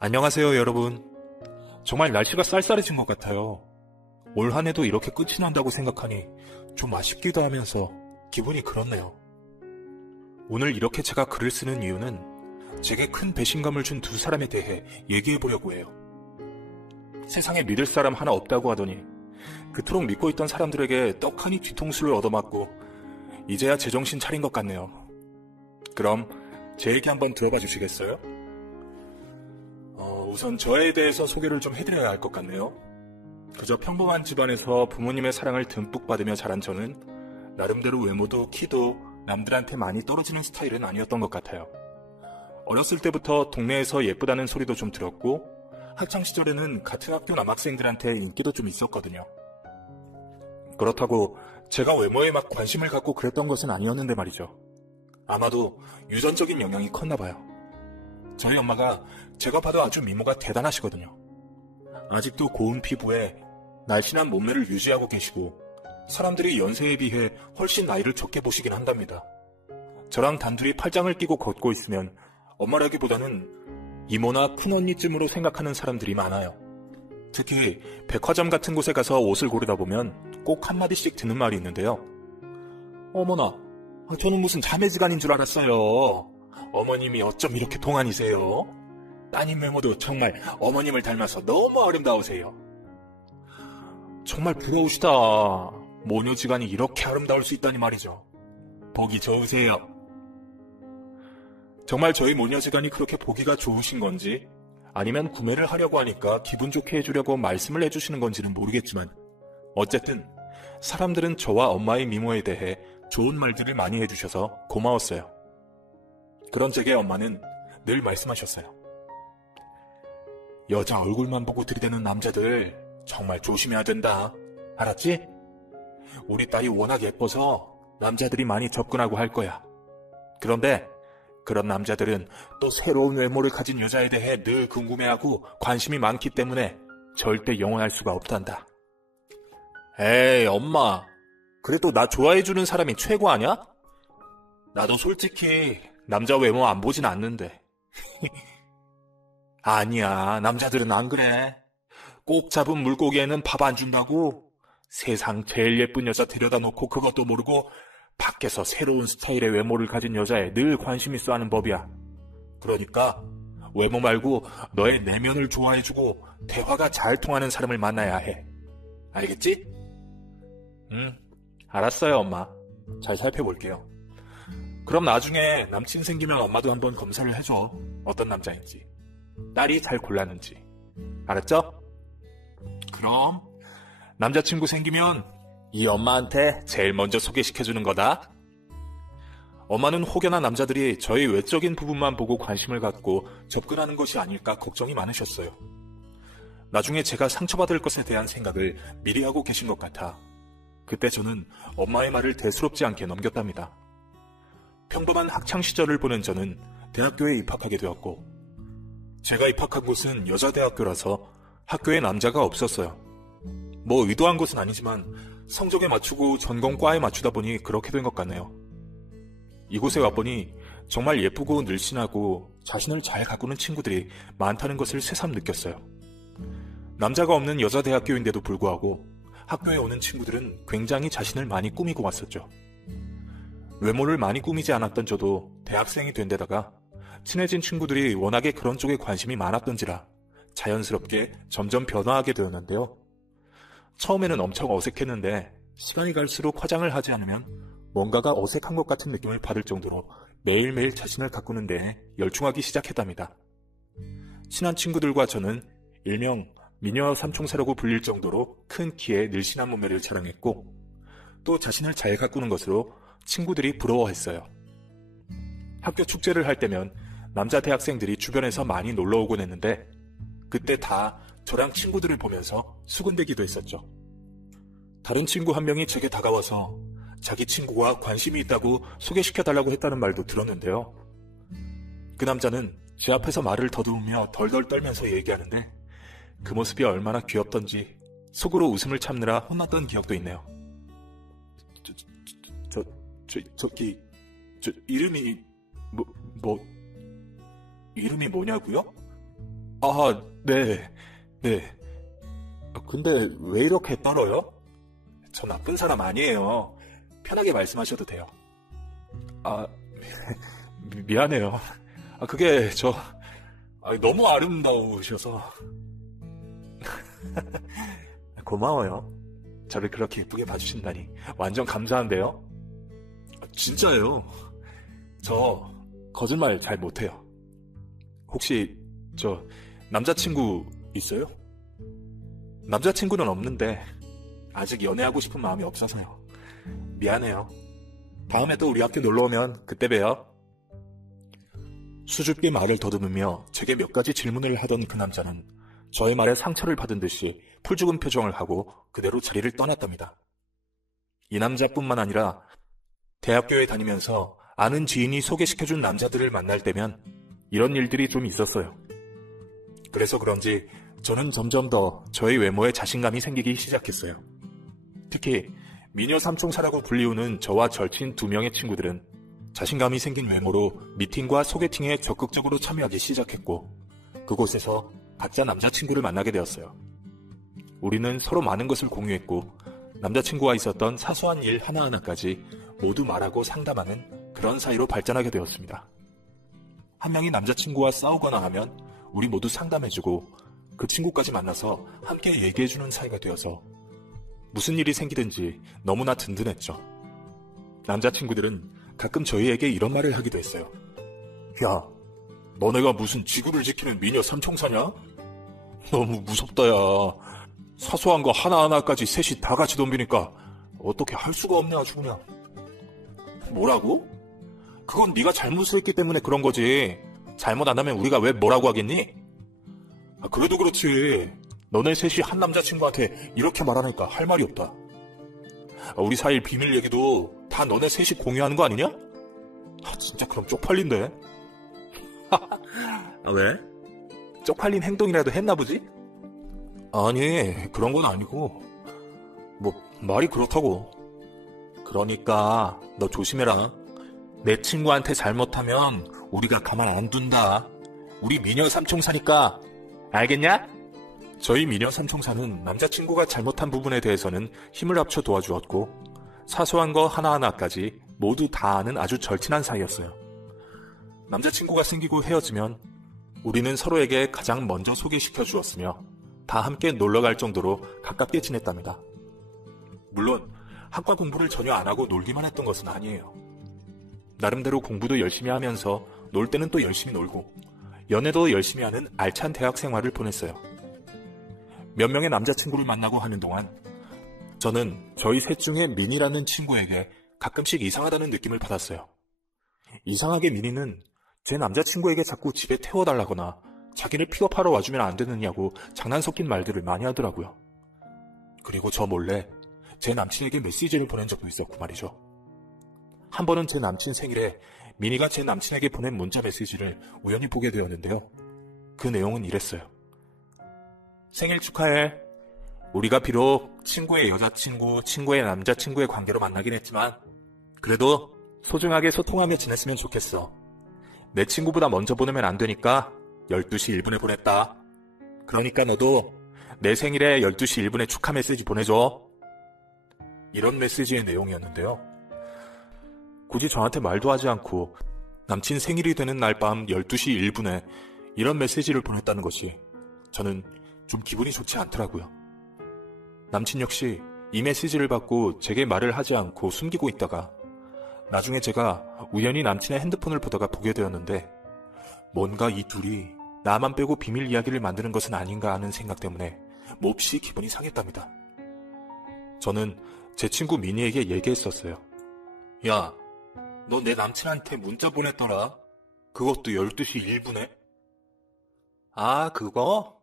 안녕하세요, 여러분. 정말 날씨가 쌀쌀해진 것 같아요. 올 한 해도 이렇게 끝이 난다고 생각하니 좀 아쉽기도 하면서 기분이 그렇네요. 오늘 이렇게 제가 글을 쓰는 이유는 제게 큰 배신감을 준 두 사람에 대해 얘기해보려고 해요. 세상에 믿을 사람 하나 없다고 하더니 그토록 믿고 있던 사람들에게 떡하니 뒤통수를 얻어맞고 이제야 제정신 차린 것 같네요. 그럼 제 얘기 한번 들어봐 주시겠어요? 우선 저에 대해서 소개를 좀 해드려야 할 것 같네요. 그저 평범한 집안에서 부모님의 사랑을 듬뿍 받으며 자란 저는 나름대로 외모도 키도 남들한테 많이 떨어지는 스타일은 아니었던 것 같아요. 어렸을 때부터 동네에서 예쁘다는 소리도 좀 들었고 학창시절에는 같은 학교 남학생들한테 인기도 좀 있었거든요. 그렇다고 제가 외모에 막 관심을 갖고 그랬던 것은 아니었는데 말이죠. 아마도 유전적인 영향이 컸나 봐요. 저희 엄마가 제가 봐도 아주 미모가 대단하시거든요. 아직도 고운 피부에 날씬한 몸매를 유지하고 계시고 사람들이 연세에 비해 훨씬 나이를 적게 보시긴 한답니다. 저랑 단둘이 팔짱을 끼고 걷고 있으면 엄마라기보다는 이모나 큰언니쯤으로 생각하는 사람들이 많아요. 특히 백화점 같은 곳에 가서 옷을 고르다 보면 꼭 한마디씩 듣는 말이 있는데요. 어머나, 저는 무슨 자매지간인 줄 알았어요. 어머님이 어쩜 이렇게 동안이세요? 따님 외모도 정말 어머님을 닮아서 너무 아름다우세요. 정말 부러우시다. 모녀지간이 이렇게 아름다울 수 있다니 말이죠. 보기 좋으세요. 정말 저희 모녀지간이 그렇게 보기가 좋으신 건지 아니면 구매를 하려고 하니까 기분 좋게 해주려고 말씀을 해주시는 건지는 모르겠지만 어쨌든 사람들은 저와 엄마의 미모에 대해 좋은 말들을 많이 해주셔서 고마웠어요. 그런 제게 엄마는 늘 말씀하셨어요. 여자 얼굴만 보고 들이대는 남자들 정말 조심해야 된다. 알았지? 우리 딸이 워낙 예뻐서 남자들이 많이 접근하고 할 거야. 그런데 그런 남자들은 또 새로운 외모를 가진 여자에 대해 늘 궁금해하고 관심이 많기 때문에 절대 영원할 수가 없단다. 에이, 엄마. 그래도 나 좋아해주는 사람이 최고 아냐? 나도 솔직히 남자 외모 안 보진 않는데. 아니야, 남자들은 안 그래. 꼭 잡은 물고기에는 밥 안 준다고? 세상 제일 예쁜 여자 데려다 놓고 그것도 모르고 밖에서 새로운 스타일의 외모를 가진 여자에 늘 관심 있어 하는 법이야. 그러니까 외모 말고 너의 내면을 좋아해주고 대화가 잘 통하는 사람을 만나야 해. 알겠지? 응, 알았어요, 엄마. 잘 살펴볼게요. 그럼 나중에 남친 생기면 엄마도 한번 검사를 해줘. 어떤 남자인지. 딸이 잘 골랐는지. 알았죠? 그럼 남자친구 생기면 이 엄마한테 제일 먼저 소개시켜주는 거다. 엄마는 혹여나 남자들이 저의 외적인 부분만 보고 관심을 갖고 접근하는 것이 아닐까 걱정이 많으셨어요. 나중에 제가 상처받을 것에 대한 생각을 미리 하고 계신 것 같아 그때 저는 엄마의 말을 대수롭지 않게 넘겼답니다. 평범한 학창시절을 보낸 저는 대학교에 입학하게 되었고 제가 입학한 곳은 여자대학교라서 학교에 남자가 없었어요. 뭐 의도한 것은 아니지만 성적에 맞추고 전공과에 맞추다 보니 그렇게 된 것 같네요. 이곳에 와보니 정말 예쁘고 늘씬하고 자신을 잘 가꾸는 친구들이 많다는 것을 새삼 느꼈어요. 남자가 없는 여자대학교인데도 불구하고 학교에 오는 친구들은 굉장히 자신을 많이 꾸미고 왔었죠. 외모를 많이 꾸미지 않았던 저도 대학생이 된 데다가 친해진 친구들이 워낙에 그런 쪽에 관심이 많았던지라 자연스럽게 점점 변화하게 되었는데요. 처음에는 엄청 어색했는데 시간이 갈수록 화장을 하지 않으면 뭔가가 어색한 것 같은 느낌을 받을 정도로 매일매일 자신을 가꾸는 데에 열중하기 시작했답니다. 친한 친구들과 저는 일명 미녀 삼총사라고 불릴 정도로 큰 키에 늘씬한 몸매를 자랑했고 또 자신을 잘 가꾸는 것으로 친구들이 부러워했어요. 학교 축제를 할 때면 남자 대학생들이 주변에서 많이 놀러오곤 했는데 그때 다 저랑 친구들을 보면서 수군대기도 했었죠. 다른 친구 한 명이 제게 다가와서 자기 친구와 관심이 있다고 소개시켜달라고 했다는 말도 들었는데요. 그 남자는 제 앞에서 말을 더듬으며 덜덜 떨면서 얘기하는데 그 모습이 얼마나 귀엽던지 속으로 웃음을 참느라 혼났던 기억도 있네요. 이름이 이름이 뭐냐고요? 아, 네, 네. 근데 왜 이렇게 떨어요? 저 나쁜 사람 아니에요. 편하게 말씀하셔도 돼요. 아, 미안해요. 그게 너무 아름다우셔서. 고마워요. 저를 그렇게 예쁘게 봐주신다니. 완전 감사한데요? 진짜예요. 저 거짓말 잘 못해요. 혹시 남자친구 있어요? 남자친구는 없는데 아직 연애하고 싶은 마음이 없어서요. 미안해요. 다음에 또 우리 학교 놀러오면 그때 봬요. 수줍게 말을 더듬으며 제게 몇 가지 질문을 하던 그 남자는 저의 말에 상처를 받은 듯이 풀죽은 표정을 하고 그대로 자리를 떠났답니다. 이 남자뿐만 아니라 대학교에 다니면서 아는 지인이 소개시켜준 남자들을 만날 때면 이런 일들이 좀 있었어요. 그래서 그런지 저는 점점 더 저의 외모에 자신감이 생기기 시작했어요. 특히 미녀 삼총사라고 불리우는 저와 절친 2명의 친구들은 자신감이 생긴 외모로 미팅과 소개팅에 적극적으로 참여하기 시작했고 그곳에서 각자 남자친구를 만나게 되었어요. 우리는 서로 많은 것을 공유했고 남자친구와 있었던 사소한 일 하나하나까지 모두 말하고 상담하는 그런 사이로 발전하게 되었습니다. 한 명이 남자친구와 싸우거나 하면 우리 모두 상담해주고 그 친구까지 만나서 함께 얘기해주는 사이가 되어서 무슨 일이 생기든지 너무나 든든했죠. 남자친구들은 가끔 저희에게 이런 말을 하기도 했어요. 야, 너네가 무슨 지구를 지키는 미녀 삼총사냐? 너무 무섭다, 야. 사소한 거 하나하나까지 셋이 다 같이 덤비니까 어떻게 할 수가 없네, 아주 그냥. 뭐라고? 그건 네가 잘못을 했기 때문에 그런 거지. 잘못 안 하면 우리가 왜 뭐라고 하겠니? 그래도 그렇지. 너네 셋이 한 남자친구한테 이렇게 말하니까 할 말이 없다. 우리 사이 비밀 얘기도 다 너네 셋이 공유하는 거 아니냐? 진짜 그럼 쪽팔린데. 왜? 쪽팔린 행동이라도 했나 보지? 아니, 그런 건 아니고 말이 그렇다고. 그러니까 너 조심해라. 내 친구한테 잘못하면 우리가 가만 안 둔다. 우리 미녀 삼총사니까. 알겠냐? 저희 미녀 삼총사는 남자친구가 잘못한 부분에 대해서는 힘을 합쳐 도와주었고 사소한 거 하나하나까지 모두 다 아는 아주 절친한 사이였어요. 남자친구가 생기고 헤어지면 우리는 서로에게 가장 먼저 소개시켜 주었으며 다 함께 놀러갈 정도로 가깝게 지냈답니다. 물론 학과 공부를 전혀 안 하고 놀기만 했던 것은 아니에요. 나름대로 공부도 열심히 하면서 놀 때는 또 열심히 놀고 연애도 열심히 하는 알찬 대학 생활을 보냈어요. 몇 명의 남자친구를 만나고 하는 동안 저는 저희 셋 중에 민이라는 친구에게 가끔씩 이상하다는 느낌을 받았어요. 이상하게 민이는 제 남자친구에게 자꾸 집에 태워달라거나 자기를 픽업하러 와주면 안 되느냐고 장난 섞인 말들을 많이 하더라고요. 그리고 저 몰래 제 남친에게 메시지를 보낸 적도 있었고 말이죠. 한 번은 제 남친 생일에 민이가 제 남친에게 보낸 문자 메시지를 우연히 보게 되었는데요. 그 내용은 이랬어요. 생일 축하해. 우리가 비록 친구의 여자친구, 친구의 남자친구의 관계로 만나긴 했지만 그래도 소중하게 소통하며 지냈으면 좋겠어. 내 친구보다 먼저 보내면 안 되니까 12시 1분에 보냈다. 그러니까 너도 내 생일에 12시 1분에 축하 메시지 보내줘. 이런 메시지의 내용이었는데요. 굳이 저한테 말도 하지 않고 남친 생일이 되는 날 밤 12시 1분에 이런 메시지를 보냈다는 것이 저는 좀 기분이 좋지 않더라고요. 남친 역시 이 메시지를 받고 제게 말을 하지 않고 숨기고 있다가 나중에 제가 우연히 남친의 핸드폰을 보다가 보게 되었는데 뭔가 이 둘이 나만 빼고 비밀 이야기를 만드는 것은 아닌가 하는 생각 때문에 몹시 기분이 상했답니다. 저는 제 친구 미니에게 얘기했었어요. 야, 너 내 남친한테 문자 보냈더라. 그것도 12시 1분에? 아, 그거?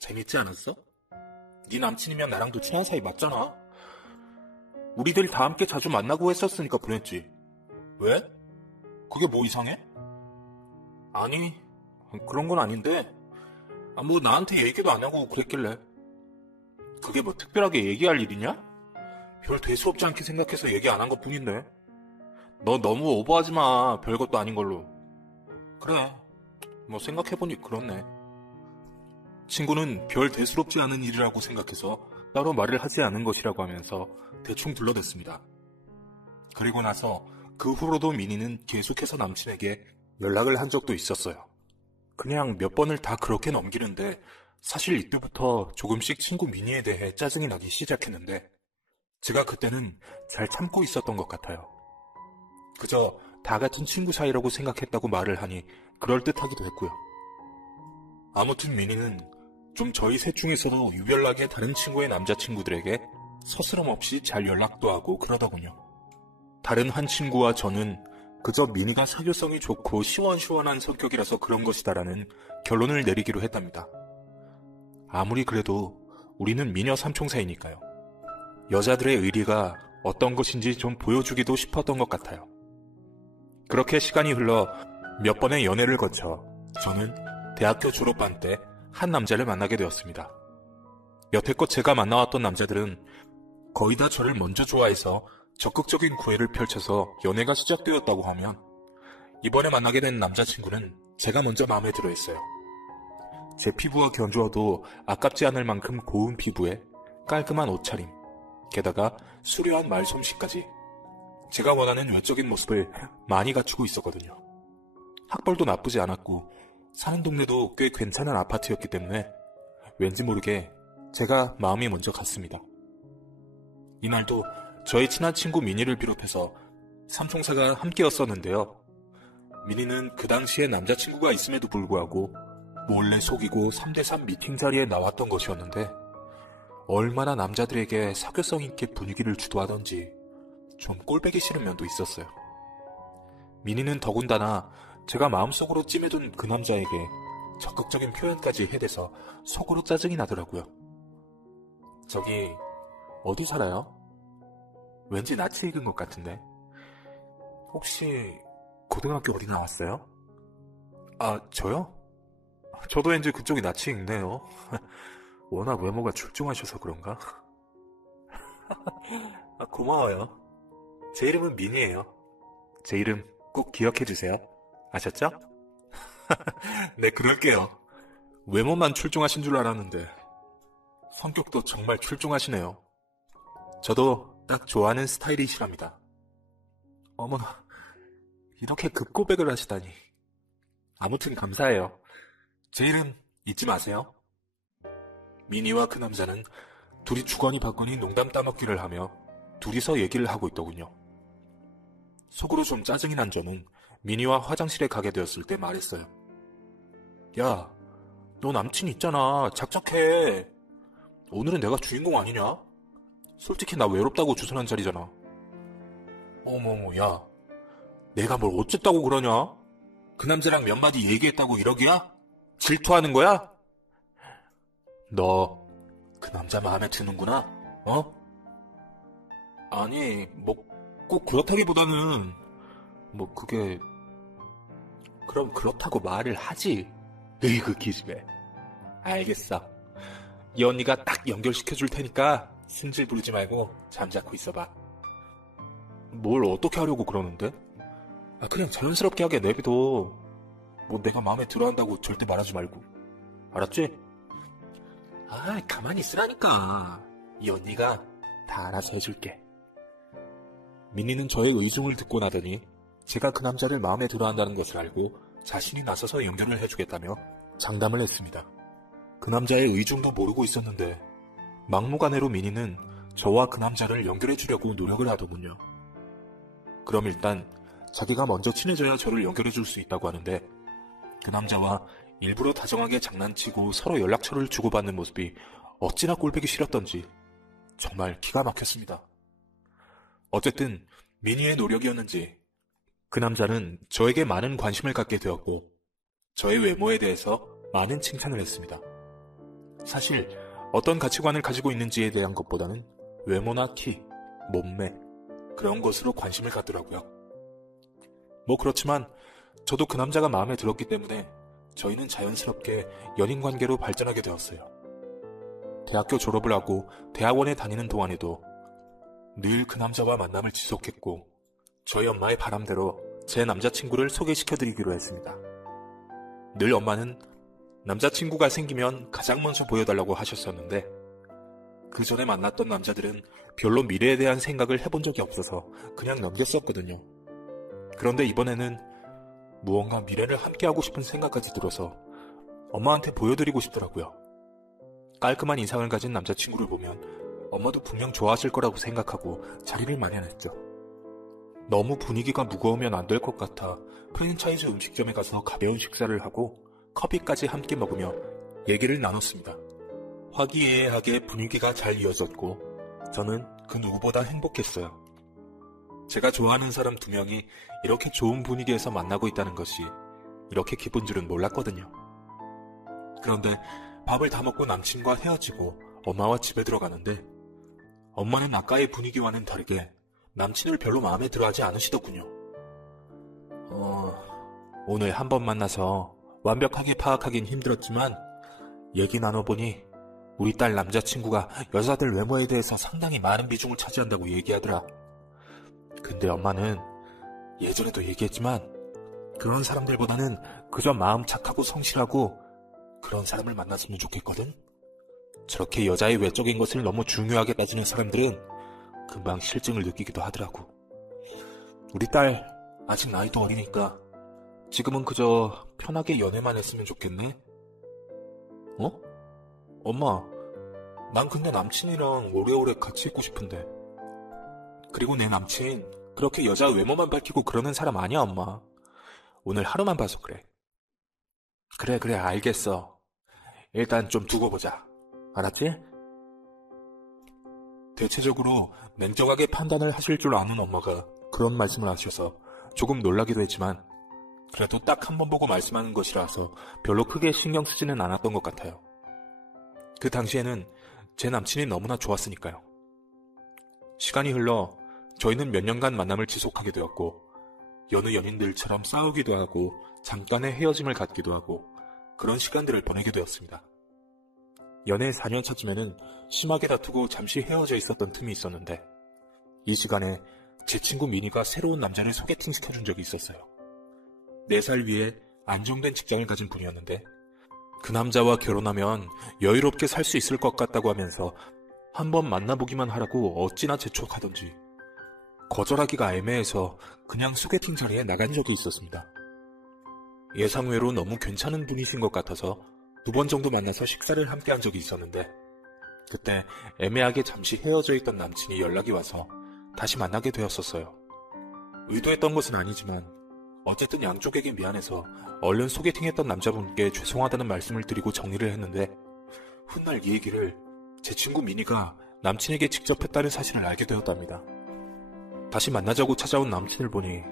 재밌지 않았어? 네 남친이면 나랑도 친한 사이 맞잖아? 우리들 다 함께 자주 만나고 했었으니까 보냈지. 왜? 그게 뭐 이상해? 아니, 그런 건 아닌데 뭐 나한테 얘기도 안 하고 그랬길래. 그게 뭐 특별하게 얘기할 일이냐? 별 대수없지 않게 생각해서 얘기 안 한 것뿐인데. 너 너무 오버하지 마. 별것도 아닌 걸로. 그래, 뭐 생각해보니 그렇네. 친구는 별 대수롭지 않은 일이라고 생각해서 따로 말을 하지 않은 것이라고 하면서 대충 둘러댔습니다. 그리고 나서 그 후로도 민희는 계속해서 남친에게 연락을 한 적도 있었어요. 그냥 몇 번을 다 그렇게 넘기는데 사실 이때부터 조금씩 친구 민희에 대해 짜증이 나기 시작했는데 제가 그때는 잘 참고 있었던 것 같아요. 그저 다 같은 친구 사이라고 생각했다고 말을 하니 그럴듯하기도 했고요. 아무튼 민희는 좀 저희 셋 중에서도 유별나게 다른 친구의 남자친구들에게 서스럼 없이 잘 연락도 하고 그러더군요. 다른 한 친구와 저는 그저 민희가 사교성이 좋고 시원시원한 성격이라서 그런 것이다라는 결론을 내리기로 했답니다. 아무리 그래도 우리는 미녀 삼총 사이니까요. 여자들의 의리가 어떤 것인지 좀 보여주기도 싶었던 것 같아요. 그렇게 시간이 흘러 몇 번의 연애를 거쳐 저는 대학교 졸업반 때 한 남자를 만나게 되었습니다. 여태껏 제가 만나왔던 남자들은 거의 다 저를 먼저 좋아해서 적극적인 구애를 펼쳐서 연애가 시작되었다고 하면 이번에 만나게 된 남자친구는 제가 먼저 마음에 들어 했어요. 제 피부와 견주어도 아깝지 않을 만큼 고운 피부에 깔끔한 옷차림, 게다가 수려한 말솜씨까지 제가 원하는 외적인 모습을 많이 갖추고 있었거든요. 학벌도 나쁘지 않았고 사는 동네도 꽤 괜찮은 아파트였기 때문에 왠지 모르게 제가 마음이 먼저 갔습니다. 이날도 저희 친한 친구 민희를 비롯해서 삼총사가 함께였었는데요. 민희는 그 당시에 남자친구가 있음에도 불구하고 몰래 속이고 3대3 미팅 자리에 나왔던 것이었는데 얼마나 남자들에게 사교성 있게 분위기를 주도하던지 좀 꼴보기 싫은 면도 있었어요. 민희는 더군다나 제가 마음속으로 찜해둔 그 남자에게 적극적인 표현까지 해대서 속으로 짜증이 나더라고요. 저기 어디 살아요? 왠지 낯이 익은 것 같은데. 혹시 고등학교 어디 나왔어요? 아, 저요? 저도 왠지 그쪽이 낯이 익네요. 워낙 외모가 출중하셔서 그런가? 아, 고마워요. 제 이름은 민희예요. 제 이름 꼭 기억해주세요. 아셨죠? 네, 그럴게요. 외모만 출중하신 줄 알았는데 성격도 정말 출중하시네요. 저도 딱 좋아하는 스타일이시랍니다. 어머나, 이렇게 급고백을 하시다니. 아무튼 감사해요. 제 이름 잊지 마세요. 민희와 그 남자는 둘이 주거니 받거니 농담 따먹기를 하며 둘이서 얘기를 하고 있더군요. 속으로 좀 짜증이 난 저는 민희와 화장실에 가게 되었을 때 말했어요. 야, 너 남친 있잖아. 작작해. 오늘은 내가 주인공 아니냐? 솔직히 나 외롭다고 주선한 자리잖아. 어머머, 야. 내가 뭘 어쨌다고 그러냐? 그 남자랑 몇 마디 얘기했다고 이러기야? 질투하는 거야? 너 그 남자 마음에 드는구나? 어? 아니, 뭐 꼭 그렇다기보다는 뭐 그게 그럼 그렇다고 말을 하지. 으이그 기집애. 알겠어. 이 언니가 딱 연결시켜줄 테니까 승질 부리지 말고 잠자코 있어봐. 뭘 어떻게 하려고 그러는데? 아, 그냥 자연스럽게 하게 내비둬. 뭐 내가 마음에 들어한다고 절대 말하지 말고. 알았지? 아, 가만히 있으라니까. 이 언니가 다 알아서 해줄게. 민희는 저의 의중을 듣고 나더니 제가 그 남자를 마음에 들어한다는 것을 알고 자신이 나서서 연결을 해주겠다며 장담을 했습니다. 그 남자의 의중도 모르고 있었는데 막무가내로 민희는 저와 그 남자를 연결해주려고 노력을 하더군요. 그럼 일단 자기가 먼저 친해져야 저를 연결해줄 수 있다고 하는데 그 남자와 일부러 다정하게 장난치고 서로 연락처를 주고받는 모습이 어찌나 꼴보기 싫었던지 정말 기가 막혔습니다. 어쨌든 민희의 노력이었는지 그 남자는 저에게 많은 관심을 갖게 되었고 저의 외모에 대해서 많은 칭찬을 했습니다. 사실 어떤 가치관을 가지고 있는지에 대한 것보다는 외모나 키, 몸매 그런 것으로 관심을 갖더라고요. 뭐 그렇지만 저도 그 남자가 마음에 들었기 때문에 저희는 자연스럽게 연인 관계로 발전하게 되었어요. 대학교 졸업을 하고 대학원에 다니는 동안에도 늘 그 남자와 만남을 지속했고 저희 엄마의 바람대로 제 남자친구를 소개시켜드리기로 했습니다. 늘 엄마는 남자친구가 생기면 가장 먼저 보여달라고 하셨었는데 그 전에 만났던 남자들은 별로 미래에 대한 생각을 해본 적이 없어서 그냥 넘겼었거든요. 그런데 이번에는 무언가 미래를 함께하고 싶은 생각까지 들어서 엄마한테 보여드리고 싶더라고요. 깔끔한 인상을 가진 남자친구를 보면 엄마도 분명 좋아하실 거라고 생각하고 자리를 마련했죠. 너무 분위기가 무거우면 안 될 것 같아 프랜차이즈 음식점에 가서 가벼운 식사를 하고 커피까지 함께 먹으며 얘기를 나눴습니다. 화기애애하게 분위기가 잘 이어졌고 저는 그 누구보다 행복했어요. 제가 좋아하는 사람 2명이 이렇게 좋은 분위기에서 만나고 있다는 것이 이렇게 기쁜 줄은 몰랐거든요. 그런데 밥을 다 먹고 남친과 헤어지고 엄마와 집에 들어가는데 엄마는 아까의 분위기와는 다르게 남친을 별로 마음에 들어하지 않으시더군요. 오늘 한번 만나서 완벽하게 파악하긴 힘들었지만 얘기 나눠보니 우리 딸 남자친구가 여자들 외모에 대해서 상당히 많은 비중을 차지한다고 얘기하더라. 근데 엄마는 예전에도 얘기했지만 그런 사람들보다는 그저 마음 착하고 성실하고 그런 사람을 만났으면 좋겠거든? 저렇게 여자의 외적인 것을 너무 중요하게 따지는 사람들은 금방 실증을 느끼기도 하더라고. 우리 딸 아직 나이도 어리니까 지금은 그저 편하게 연애만 했으면 좋겠네? 엄마, 난 근데 남친이랑 오래오래 같이 있고 싶은데. 그리고 내 남친 그렇게 여자 외모만 밝히고 그러는 사람 아니야, 엄마. 오늘 하루만 봐서 그래. 그래, 알겠어. 일단 좀 두고 보자. 알았지? 대체적으로 냉정하게 판단을 하실 줄 아는 엄마가 그런 말씀을 하셔서 조금 놀라기도 했지만 그래도 딱 한 번 보고 말씀하는 것이라서 별로 크게 신경 쓰지는 않았던 것 같아요. 그 당시에는 제 남친이 너무나 좋았으니까요. 시간이 흘러 저희는 몇 년간 만남을 지속하게 되었고 여느 연인들처럼 싸우기도 하고 잠깐의 헤어짐을 갖기도 하고 그런 시간들을 보내게 되었습니다. 연애 4년 차쯤에는 심하게 다투고 잠시 헤어져 있었던 틈이 있었는데 이 시간에 제 친구 미니가 새로운 남자를 소개팅 시켜준 적이 있었어요. 4살 위에 안정된 직장을 가진 분이었는데 그 남자와 결혼하면 여유롭게 살 수 있을 것 같다고 하면서 한번 만나보기만 하라고 어찌나 재촉하던지 거절하기가 애매해서 그냥 소개팅 자리에 나간 적이 있었습니다. 예상외로 너무 괜찮은 분이신 것 같아서 2번 정도 만나서 식사를 함께 한 적이 있었는데 그때 애매하게 잠시 헤어져 있던 남친이 연락이 와서 다시 만나게 되었었어요. 의도했던 것은 아니지만 어쨌든 양쪽에게 미안해서 얼른 소개팅했던 남자분께 죄송하다는 말씀을 드리고 정리를 했는데 훗날 이 얘기를 제 친구 미니가 남친에게 직접 했다는 사실을 알게 되었답니다. 다시 만나자고 찾아온 남친을 보니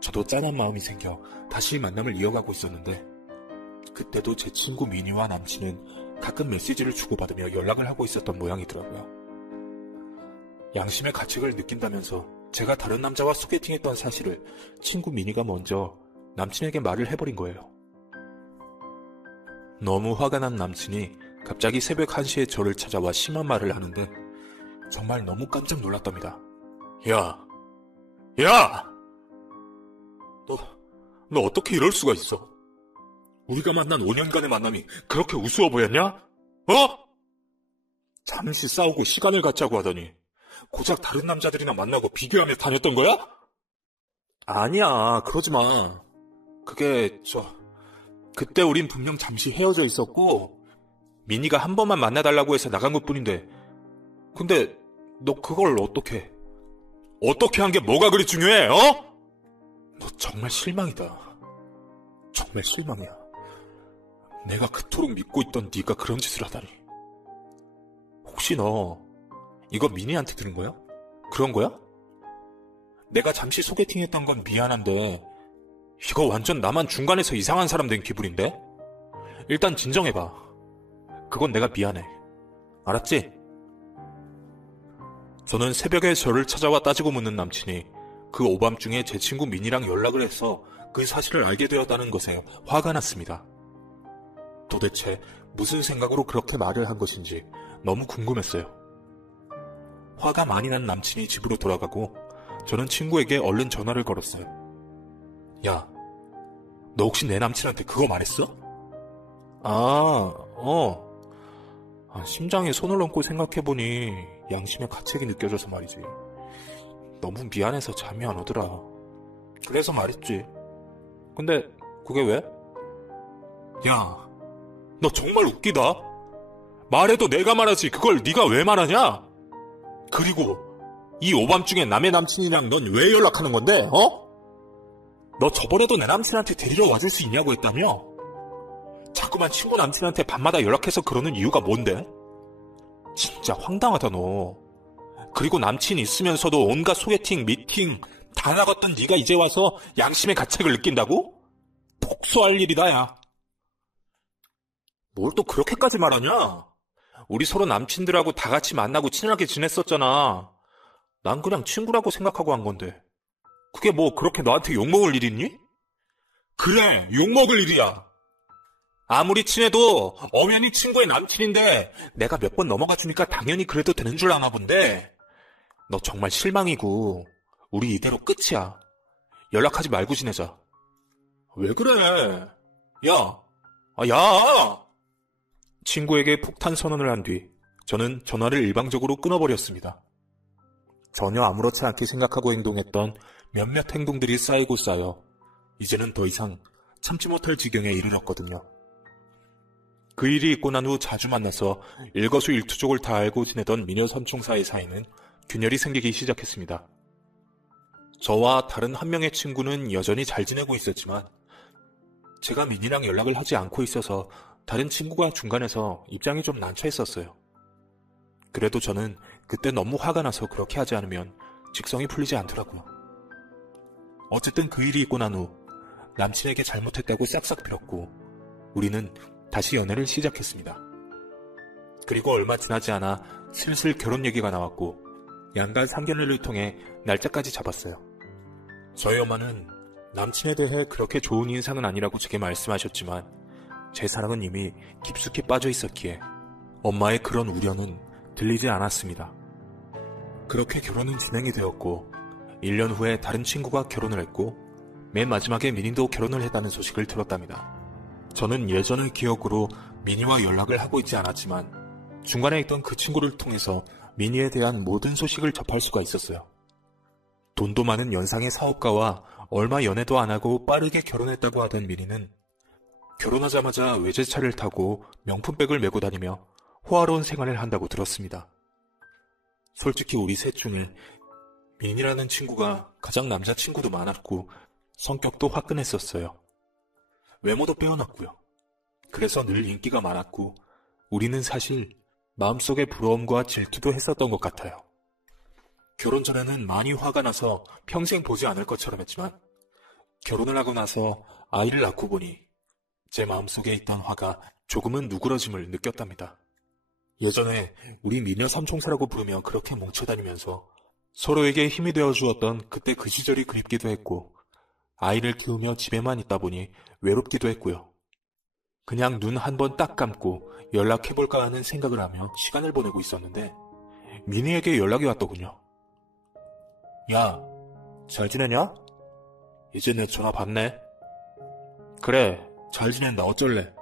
저도 짠한 마음이 생겨 다시 만남을 이어가고 있었는데 그때도 제 친구 미니와 남친은 가끔 메시지를 주고받으며 연락을 하고 있었던 모양이더라고요. 양심의 가책을 느낀다면서 제가 다른 남자와 소개팅했던 사실을 친구 미니가 먼저 남친에게 말을 해버린 거예요. 너무 화가 난 남친이 갑자기 새벽 1시에 저를 찾아와 심한 말을 하는데 정말 너무 깜짝 놀랐답니다. 야! 너 어떻게 이럴 수가 있어? 우리가 만난 5년간의 만남이 그렇게 우스워 보였냐? 잠시 싸우고 시간을 갖자고 하더니 고작 다른 남자들이나 만나고 비교하며 다녔던 거야? 아니야, 그러지 마. 그때 우린 분명 잠시 헤어져 있었고 미니가 한 번만 만나달라고 해서 나간 것뿐인데 근데 너 그걸 어떻게 한 게 뭐가 그리 중요해, 너 정말 실망이다. 정말 실망이야. 내가 그토록 믿고 있던 네가 그런 짓을 하다니. 혹시 너 이거 미니한테 들은 거야? 그런 거야? 내가 잠시 소개팅했던 건 미안한데 이거 완전 나만 중간에서 이상한 사람 된 기분인데? 일단 진정해봐. 그건 내가 미안해. 알았지? 저는 새벽에 저를 찾아와 따지고 묻는 남친이 그 오밤중에 제 친구 미니랑 연락을 해서 그 사실을 알게 되었다는 것에 화가 났습니다. 도대체 무슨 생각으로 그렇게 말을 한 것인지 너무 궁금했어요. 화가 많이 난 남친이 집으로 돌아가고 저는 친구에게 얼른 전화를 걸었어요. 야, 너 혹시 내 남친한테 그거 말했어? 심장에 손을 얹고 생각해보니 양심의 가책이 느껴져서 말이지. 너무 미안해서 잠이 안 오더라. 그래서 말했지. 근데 그게 왜? 야, 너 정말 웃기다. 말해도 내가 말하지 그걸 네가 왜 말하냐? 그리고 이 오밤중에 남의 남친이랑 넌 왜 연락하는 건데? 너 저번에도 내 남친한테 데리러 와줄 수 있냐고 했다며? 자꾸만 친구 남친한테 밤마다 연락해서 그러는 이유가 뭔데? 진짜 황당하다 너. 그리고 남친 있으면서도 온갖 소개팅, 미팅 다 나갔던 네가 이제 와서 양심의 가책을 느낀다고? 복수할 일이다 야. 뭘 또 그렇게까지 말하냐? 우리 서로 남친들하고 다 같이 만나고 친하게 지냈었잖아. 난 그냥 친구라고 생각하고 한 건데. 그게 뭐 그렇게 너한테 욕먹을 일이니? 그래, 욕먹을 일이야. 아무리 친해도 엄연히 친구의 남친인데 내가 몇 번 넘어가 주니까 당연히 그래도 되는 줄 아나 본데. 너 정말 실망이고 우리 이대로 끝이야. 연락하지 말고 지내자. 왜 그래? 야! 야! 친구에게 폭탄 선언을 한 뒤 저는 전화를 일방적으로 끊어버렸습니다. 전혀 아무렇지 않게 생각하고 행동했던 몇몇 행동들이 쌓이고 쌓여 이제는 더 이상 참지 못할 지경에 이르렀거든요. 그 일이 있고 난 후 자주 만나서 일거수일투족을 다 알고 지내던 미녀 삼총사의 사이는 균열이 생기기 시작했습니다. 저와 다른 한 명의 친구는 여전히 잘 지내고 있었지만 제가 민이랑 연락을 하지 않고 있어서 다른 친구가 중간에서 입장이 좀 난처했었어요. 그래도 저는 그때 너무 화가 나서 그렇게 하지 않으면 직성이 풀리지 않더라고요. 어쨌든 그 일이 있고 난 후 남친에게 잘못했다고 싹싹 빌었고 우리는 다시 연애를 시작했습니다. 그리고 얼마 지나지 않아 슬슬 결혼 얘기가 나왔고 양가 상견례를 통해 날짜까지 잡았어요. 저희 엄마는 남친에 대해 그렇게 좋은 인상은 아니라고 제게 말씀하셨지만 제 사랑은 이미 깊숙이 빠져 있었기에 엄마의 그런 우려는 들리지 않았습니다. 그렇게 결혼은 진행이 되었고 1년 후에 다른 친구가 결혼을 했고 맨 마지막에 민희도 결혼을 했다는 소식을 들었답니다. 저는 예전의 기억으로 민희와 연락을 하고 있지 않았지만 중간에 있던 그 친구를 통해서 민희에 대한 모든 소식을 접할 수가 있었어요. 돈도 많은 연상의 사업가와 얼마 연애도 안 하고 빠르게 결혼했다고 하던 민희는 결혼하자마자 외제차를 타고 명품백을 메고 다니며 호화로운 생활을 한다고 들었습니다. 솔직히 우리 셋 중에 민희라는 친구가 가장 남자친구도 많았고 성격도 화끈했었어요. 외모도 빼어났고요. 그래서 늘 인기가 많았고 우리는 사실 마음속에 부러움과 질투도 했었던 것 같아요. 결혼 전에는 많이 화가 나서 평생 보지 않을 것처럼 했지만 결혼을 하고 나서 아이를 낳고 보니 제 마음속에 있던 화가 조금은 누그러짐을 느꼈답니다. 예전에 우리 미녀 삼총사라고 부르며 그렇게 뭉쳐다니면서 서로에게 힘이 되어 주었던 그때 그 시절이 그립기도 했고 아이를 키우며 집에만 있다 보니 외롭기도 했고요. 그냥 눈 한 번 딱 감고 연락해볼까 하는 생각을 하며 시간을 보내고 있었는데 민희에게 연락이 왔더군요. 야, 잘 지내냐? 이제 내 전화 받네. 그래, 잘 지낸다. 어쩔래?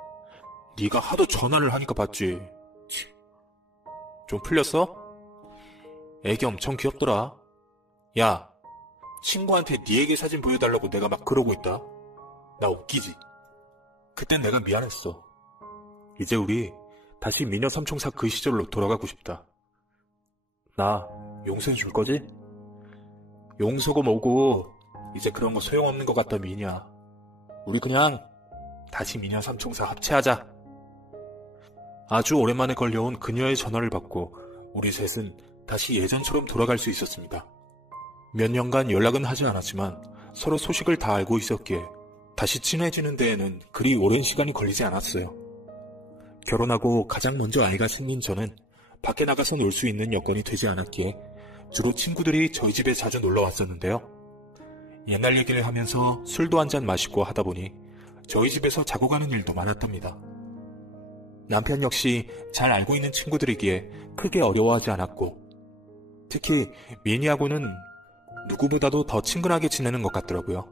네가 하도 전화를 하니까 받지. 좀 풀렸어? 애기 엄청 귀엽더라. 야, 친구한테 네 애기 사진 보여달라고 내가 막 그러고 있다. 나 웃기지? 그땐 내가 미안했어. 이제 우리 다시 미녀 삼총사 그 시절로 돌아가고 싶다. 나 용서해 줄 거지? 용서고 뭐고 이제 그런 거 소용없는 것 같다 미녀야. 우리 그냥 다시 미녀 삼총사 합체하자. 아주 오랜만에 걸려온 그녀의 전화를 받고 우리 셋은 다시 예전처럼 돌아갈 수 있었습니다. 몇 년간 연락은 하지 않았지만 서로 소식을 다 알고 있었기에 다시 친해지는 데에는 그리 오랜 시간이 걸리지 않았어요. 결혼하고 가장 먼저 아이가 생긴 저는 밖에 나가서 놀 수 있는 여건이 되지 않았기에 주로 친구들이 저희 집에 자주 놀러 왔었는데요. 옛날 얘기를 하면서 술도 한잔 마시고 하다 보니 저희 집에서 자고 가는 일도 많았답니다. 남편 역시 잘 알고 있는 친구들이기에 크게 어려워하지 않았고 특히 민희하고는 누구보다도 더 친근하게 지내는 것 같더라고요.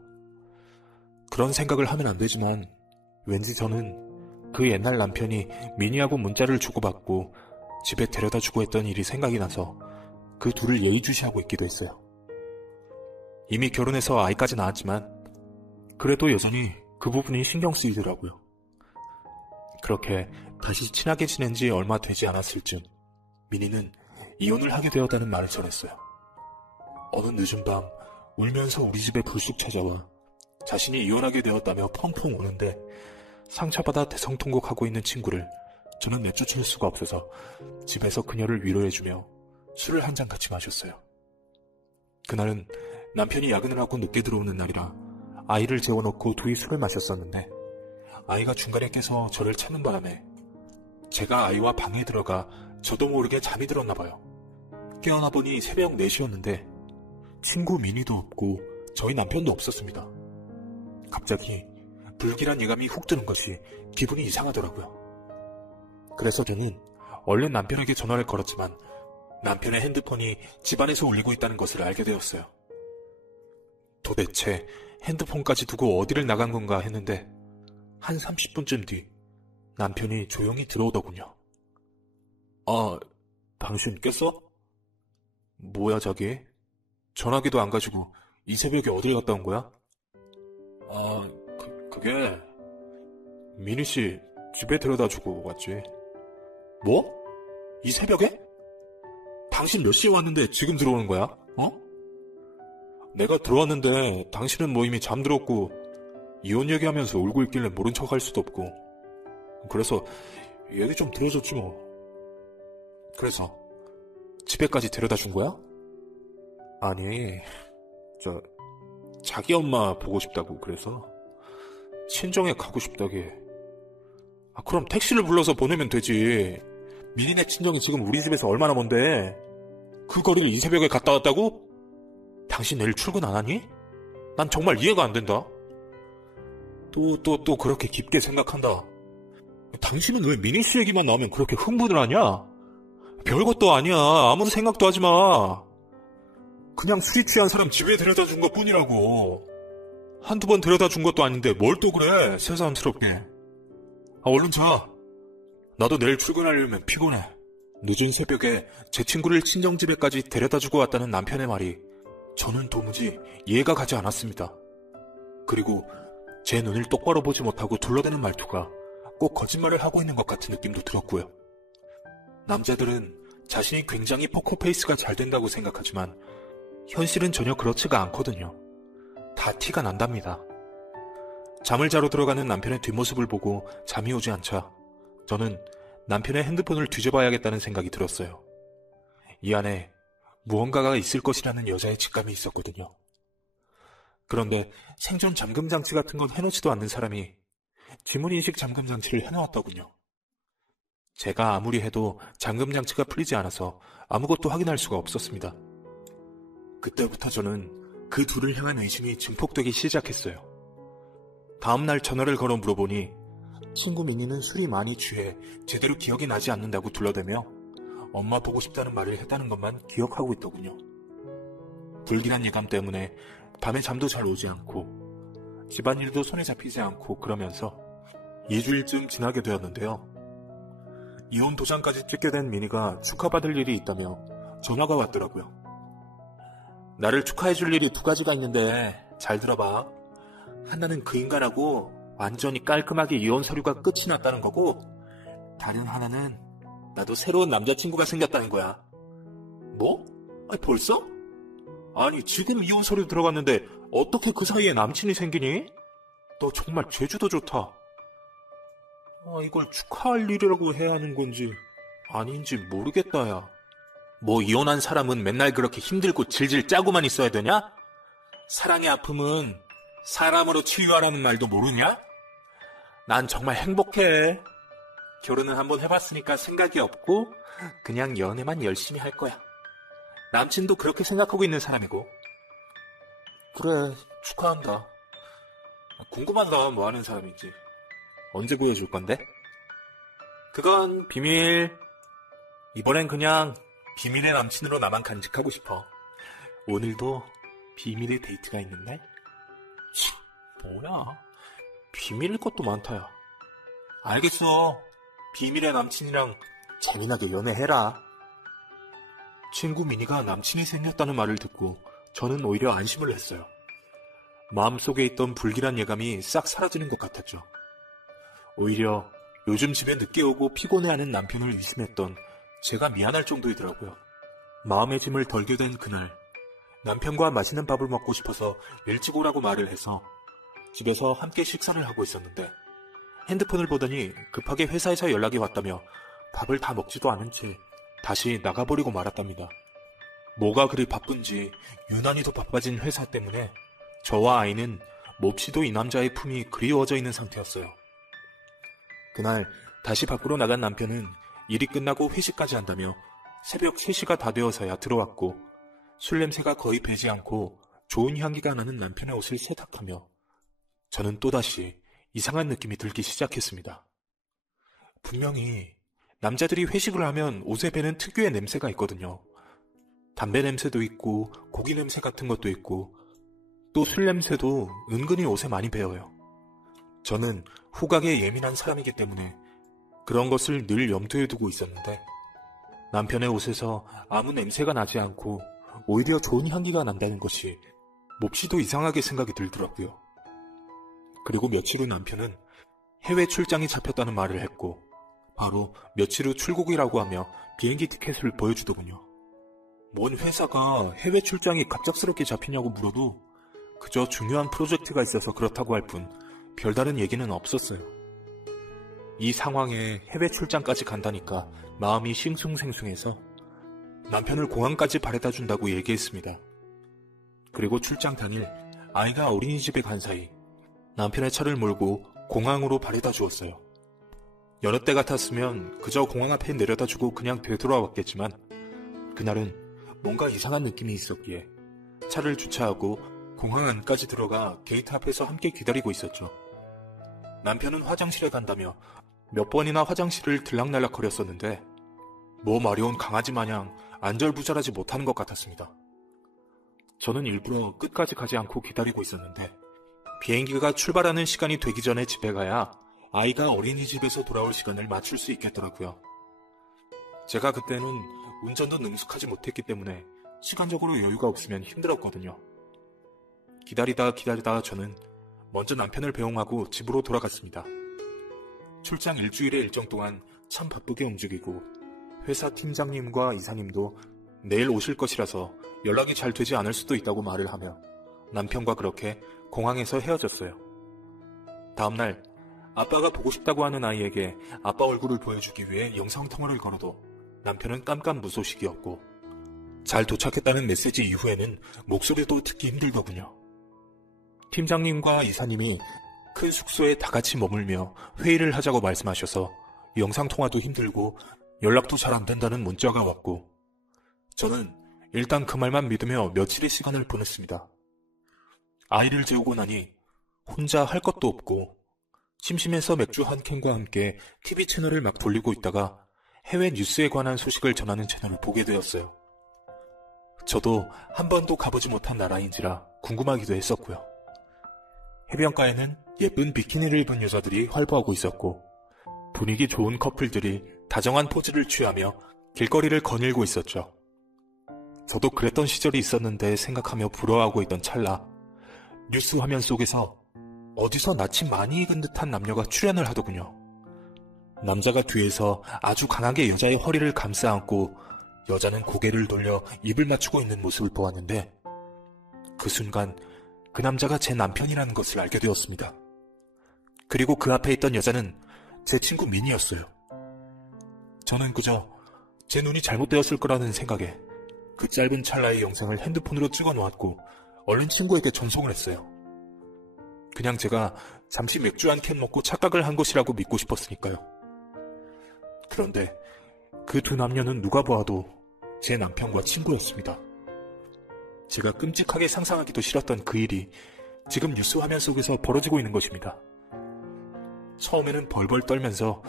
그런 생각을 하면 안 되지만 왠지 저는 그 옛날 남편이 미니하고 문자를 주고받고 집에 데려다주고 했던 일이 생각이 나서 그 둘을 예의주시하고 있기도 했어요. 이미 결혼해서 아이까지 낳았지만 그래도 여전히 그 부분이 신경 쓰이더라고요. 그렇게 다시 친하게 지낸 지 얼마 되지 않았을 즈음 미니는 이혼을 하게 되었다는 말을 전했어요. 어느 늦은 밤 울면서 우리 집에 불쑥 찾아와 자신이 이혼하게 되었다며 펑펑 우는데 상처받아 대성통곡하고 있는 친구를 저는 내쫓을 수가 없어서 집에서 그녀를 위로해주며 술을 한 잔 같이 마셨어요. 그날은 남편이 야근을 하고 늦게 들어오는 날이라 아이를 재워놓고 둘이 술을 마셨었는데 아이가 중간에 깨서 저를 찾는 바람에 제가 아이와 방에 들어가 저도 모르게 잠이 들었나 봐요. 깨어나 보니 새벽 4시였는데 친구 미니도 없고 저희 남편도 없었습니다. 갑자기 불길한 예감이 훅 드는 것이 기분이 이상하더라고요. 그래서 저는 얼른 남편에게 전화를 걸었지만 남편의 핸드폰이 집안에서 울리고 있다는 것을 알게 되었어요. 도대체 핸드폰까지 두고 어디를 나간 건가 했는데 한 30분쯤 뒤 남편이 조용히 들어오더군요. 아, 당신 깼어? 뭐야 자기? 전화기도 안 가지고 이 새벽에 어딜 갔다 온 거야? 아, 그게 미니씨 집에 데려다주고 왔지. 뭐? 이 새벽에? 당신 몇 시에 왔는데 지금 들어오는 거야? 어? 내가 들어왔는데 당신은 뭐 이미 잠들었고 이혼 얘기하면서 울고 있길래 모른 척 할 수도 없고 그래서 얘기 좀 들어줬지 뭐. 그래서 집에까지 데려다 준 거야? 아니, 자기 엄마 보고 싶다고 그래서 친정에 가고 싶다게. 아, 그럼 택시를 불러서 보내면 되지. 미니네 친정이 지금 우리 집에서 얼마나 먼데 그 거리를 이 새벽에 갔다 왔다고? 당신 내일 출근 안 하니? 난 정말 이해가 안 된다. 또 그렇게 깊게 생각한다. 당신은 왜 미니씨 얘기만 나오면 그렇게 흥분을 하냐? 별것도 아니야. 아무도 생각도 하지 마. 그냥 술이 취한 사람 집에 데려다 준 것 뿐이라고. 한두 번 데려다 준 것도 아닌데 뭘 또 그래, 새삼스럽게. 아, 얼른 자. 나도 내일 출근하려면 피곤해. 늦은 새벽에 제 친구를 친정집에까지 데려다 주고 왔다는 남편의 말이 저는 도무지 이해가 가지 않았습니다. 그리고 제 눈을 똑바로 보지 못하고 둘러대는 말투가 꼭 거짓말을 하고 있는 것 같은 느낌도 들었고요. 남자들은 자신이 굉장히 포커페이스가 잘 된다고 생각하지만 현실은 전혀 그렇지가 않거든요. 다 티가 난답니다. 잠을 자러 들어가는 남편의 뒷모습을 보고 잠이 오지 않자 저는 남편의 핸드폰을 뒤져봐야겠다는 생각이 들었어요. 이 안에 무언가가 있을 것이라는 여자의 직감이 있었거든요. 그런데 생존 잠금장치 같은 건 해놓지도 않는 사람이 지문인식 잠금장치를 해놓았더군요. 제가 아무리 해도 잠금장치가 풀리지 않아서 아무것도 확인할 수가 없었습니다. 그때부터 저는 그 둘을 향한 의심이 증폭되기 시작했어요. 다음날 전화를 걸어 물어보니 친구 미니는 술이 많이 취해 제대로 기억이 나지 않는다고 둘러대며 엄마 보고 싶다는 말을 했다는 것만 기억하고 있더군요. 불길한 예감 때문에 밤에 잠도 잘 오지 않고 집안일도 손에 잡히지 않고 그러면서 2주일쯤 지나게 되었는데요. 이혼 도장까지 찍게 된 미니가 축하받을 일이 있다며 전화가 왔더라고요. 나를 축하해줄 일이 2가지가 있는데 잘 들어봐. 하나는 그 인간하고 완전히 깔끔하게 이혼 서류가 끝이 났다는 거고, 다른 하나는 나도 새로운 남자친구가 생겼다는 거야. 뭐? 아니, 벌써? 아니, 지금 이혼 서류 들어갔는데 어떻게 그 사이에 남친이 생기니? 너 정말 제주도 좋다. 이걸 축하할 일이라고 해야 하는 건지 아닌지 모르겠다, 야. 뭐 이혼한 사람은 맨날 그렇게 힘들고 질질 짜고만 있어야 되냐? 사랑의 아픔은 사람으로 치유하라는 말도 모르냐? 난 정말 행복해. 결혼은 한번 해봤으니까 생각이 없고 그냥 연애만 열심히 할 거야. 남친도 그렇게 생각하고 있는 사람이고. 그래, 축하한다. 궁금하다, 뭐 하는 사람인지. 언제 보여줄 건데? 그건 비밀. 이번엔 그냥 비밀의 남친으로 나만 간직하고 싶어. 오늘도 비밀의 데이트가 있는데? 뭐야, 비밀일 것도 많다야. 알겠어. 비밀의 남친이랑 재미나게 연애해라. 친구 미니가 남친이 생겼다는 말을 듣고 저는 오히려 안심을 했어요. 마음속에 있던 불길한 예감이 싹 사라지는 것 같았죠. 오히려 요즘 집에 늦게 오고 피곤해하는 남편을 의심했던 제가 미안할 정도이더라고요. 마음의 짐을 덜게 된 그날, 남편과 맛있는 밥을 먹고 싶어서 일찍 오라고 말을 해서 집에서 함께 식사를 하고 있었는데 핸드폰을 보더니 급하게 회사에서 연락이 왔다며 밥을 다 먹지도 않은 채 다시 나가버리고 말았답니다. 뭐가 그리 바쁜지 유난히 더 바빠진 회사 때문에 저와 아이는 몹시도 이 남자의 품이 그리워져 있는 상태였어요. 그날 다시 밖으로 나간 남편은 일이 끝나고 회식까지 한다며 새벽 3시가 다 되어서야 들어왔고 술 냄새가 거의 배지 않고 좋은 향기가 나는 남편의 옷을 세탁하며 저는 또다시 이상한 느낌이 들기 시작했습니다. 분명히 남자들이 회식을 하면 옷에 배는 특유의 냄새가 있거든요. 담배 냄새도 있고 고기 냄새 같은 것도 있고 또 술 냄새도 은근히 옷에 많이 배어요. 저는 후각에 예민한 사람이기 때문에 그런 것을 늘 염두에 두고 있었는데 남편의 옷에서 아무 냄새가 나지 않고 오히려 좋은 향기가 난다는 것이 몹시도 이상하게 생각이 들더라고요. 그리고 며칠 후 남편은 해외 출장이 잡혔다는 말을 했고 바로 며칠 후 출국이라고 하며 비행기 티켓을 보여주더군요. 뭔 회사가 해외 출장이 갑작스럽게 잡히냐고 물어도 그저 중요한 프로젝트가 있어서 그렇다고 할 뿐 별다른 얘기는 없었어요. 이 상황에 해외 출장까지 간다니까 마음이 싱숭생숭해서 남편을 공항까지 바래다 준다고 얘기했습니다. 그리고 출장 당일 아이가 어린이집에 간 사이 남편의 차를 몰고 공항으로 바래다 주었어요. 여느 때 같았으면 그저 공항 앞에 내려다 주고 그냥 되돌아왔겠지만 그날은 뭔가 이상한 느낌이 있었기에 차를 주차하고 공항 안까지 들어가 게이트 앞에서 함께 기다리고 있었죠. 남편은 화장실에 간다며 몇 번이나 화장실을 들락날락거렸었는데 뭐 마려운 강아지 마냥 안절부절하지 못하는 것 같았습니다. 저는 일부러 끝까지 가지 않고 기다리고 있었는데 비행기가 출발하는 시간이 되기 전에 집에 가야 아이가 어린이집에서 돌아올 시간을 맞출 수 있겠더라고요. 제가 그때는 운전도 능숙하지 못했기 때문에 시간적으로 여유가 없으면 힘들었거든요. 기다리다 저는 먼저 남편을 배웅하고 집으로 돌아갔습니다. 출장 일주일의 일정 동안 참 바쁘게 움직이고 회사 팀장님과 이사님도 내일 오실 것이라서 연락이 잘 되지 않을 수도 있다고 말을 하며 남편과 그렇게 공항에서 헤어졌어요. 다음날 아빠가 보고 싶다고 하는 아이에게 아빠 얼굴을 보여주기 위해 영상통화를 걸어도 남편은 깜깜무소식이었고 잘 도착했다는 메시지 이후에는 목소리도 듣기 힘들더군요. 팀장님과 이사님이 큰 숙소에 다 같이 머물며 회의를 하자고 말씀하셔서 영상통화도 힘들고 연락도 잘 안 된다는 문자가 왔고 저는 일단 그 말만 믿으며 며칠의 시간을 보냈습니다. 아이를 재우고 나니 혼자 할 것도 없고 심심해서 맥주 한 캔과 함께 TV 채널을 막 돌리고 있다가 해외 뉴스에 관한 소식을 전하는 채널을 보게 되었어요. 저도 한 번도 가보지 못한 나라인지라 궁금하기도 했었고요. 해변가에는 예쁜 비키니를 입은 여자들이 활보하고 있었고 분위기 좋은 커플들이 다정한 포즈를 취하며 길거리를 거닐고 있었죠. 저도 그랬던 시절이 있었는데 생각하며 부러워하고 있던 찰나 뉴스 화면 속에서 어디서 낯이 많이 익은 듯한 남녀가 출연을 하더군요. 남자가 뒤에서 아주 강하게 여자의 허리를 감싸 안고 여자는 고개를 돌려 입을 맞추고 있는 모습을 보았는데 그 순간 그 남자가 제 남편이라는 것을 알게 되었습니다. 그리고 그 앞에 있던 여자는 제 친구 민이었어요. 저는 그저 제 눈이 잘못되었을 거라는 생각에 그 짧은 찰나의 영상을 핸드폰으로 찍어 놓았고 얼른 친구에게 전송을 했어요. 그냥 제가 잠시 맥주 한 캔 먹고 착각을 한 것이라고 믿고 싶었으니까요. 그런데 그 두 남녀는 누가 보아도 제 남편과 친구였습니다. 제가 끔찍하게 상상하기도 싫었던 그 일이 지금 뉴스 화면 속에서 벌어지고 있는 것입니다. 처음에는 벌벌 떨면서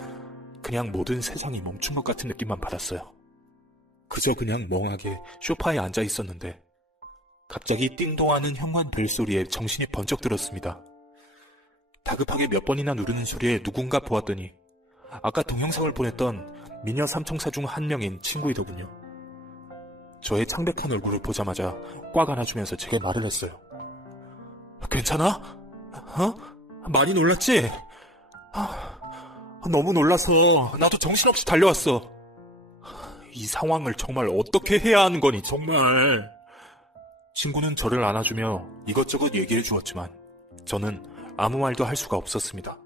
그냥 모든 세상이 멈춘 것 같은 느낌만 받았어요. 그저 그냥 멍하게 소파에 앉아 있었는데 갑자기 띵동하는 현관 벨소리에 정신이 번쩍 들었습니다. 다급하게 몇 번이나 누르는 소리에 누군가 보았더니 아까 동영상을 보냈던 미녀 삼총사 중 한 명인 친구이더군요. 저의 창백한 얼굴을 보자마자 꽉 안아주면서 제게 말을 했어요. 괜찮아? 많이 놀랐지? 너무 놀라서 나도 정신없이 달려왔어. 이 상황을 정말 어떻게 해야 하는 거니, 정말. 친구는 저를 안아주며 이것저것 얘기해 주었지만 저는 아무 말도 할 수가 없었습니다.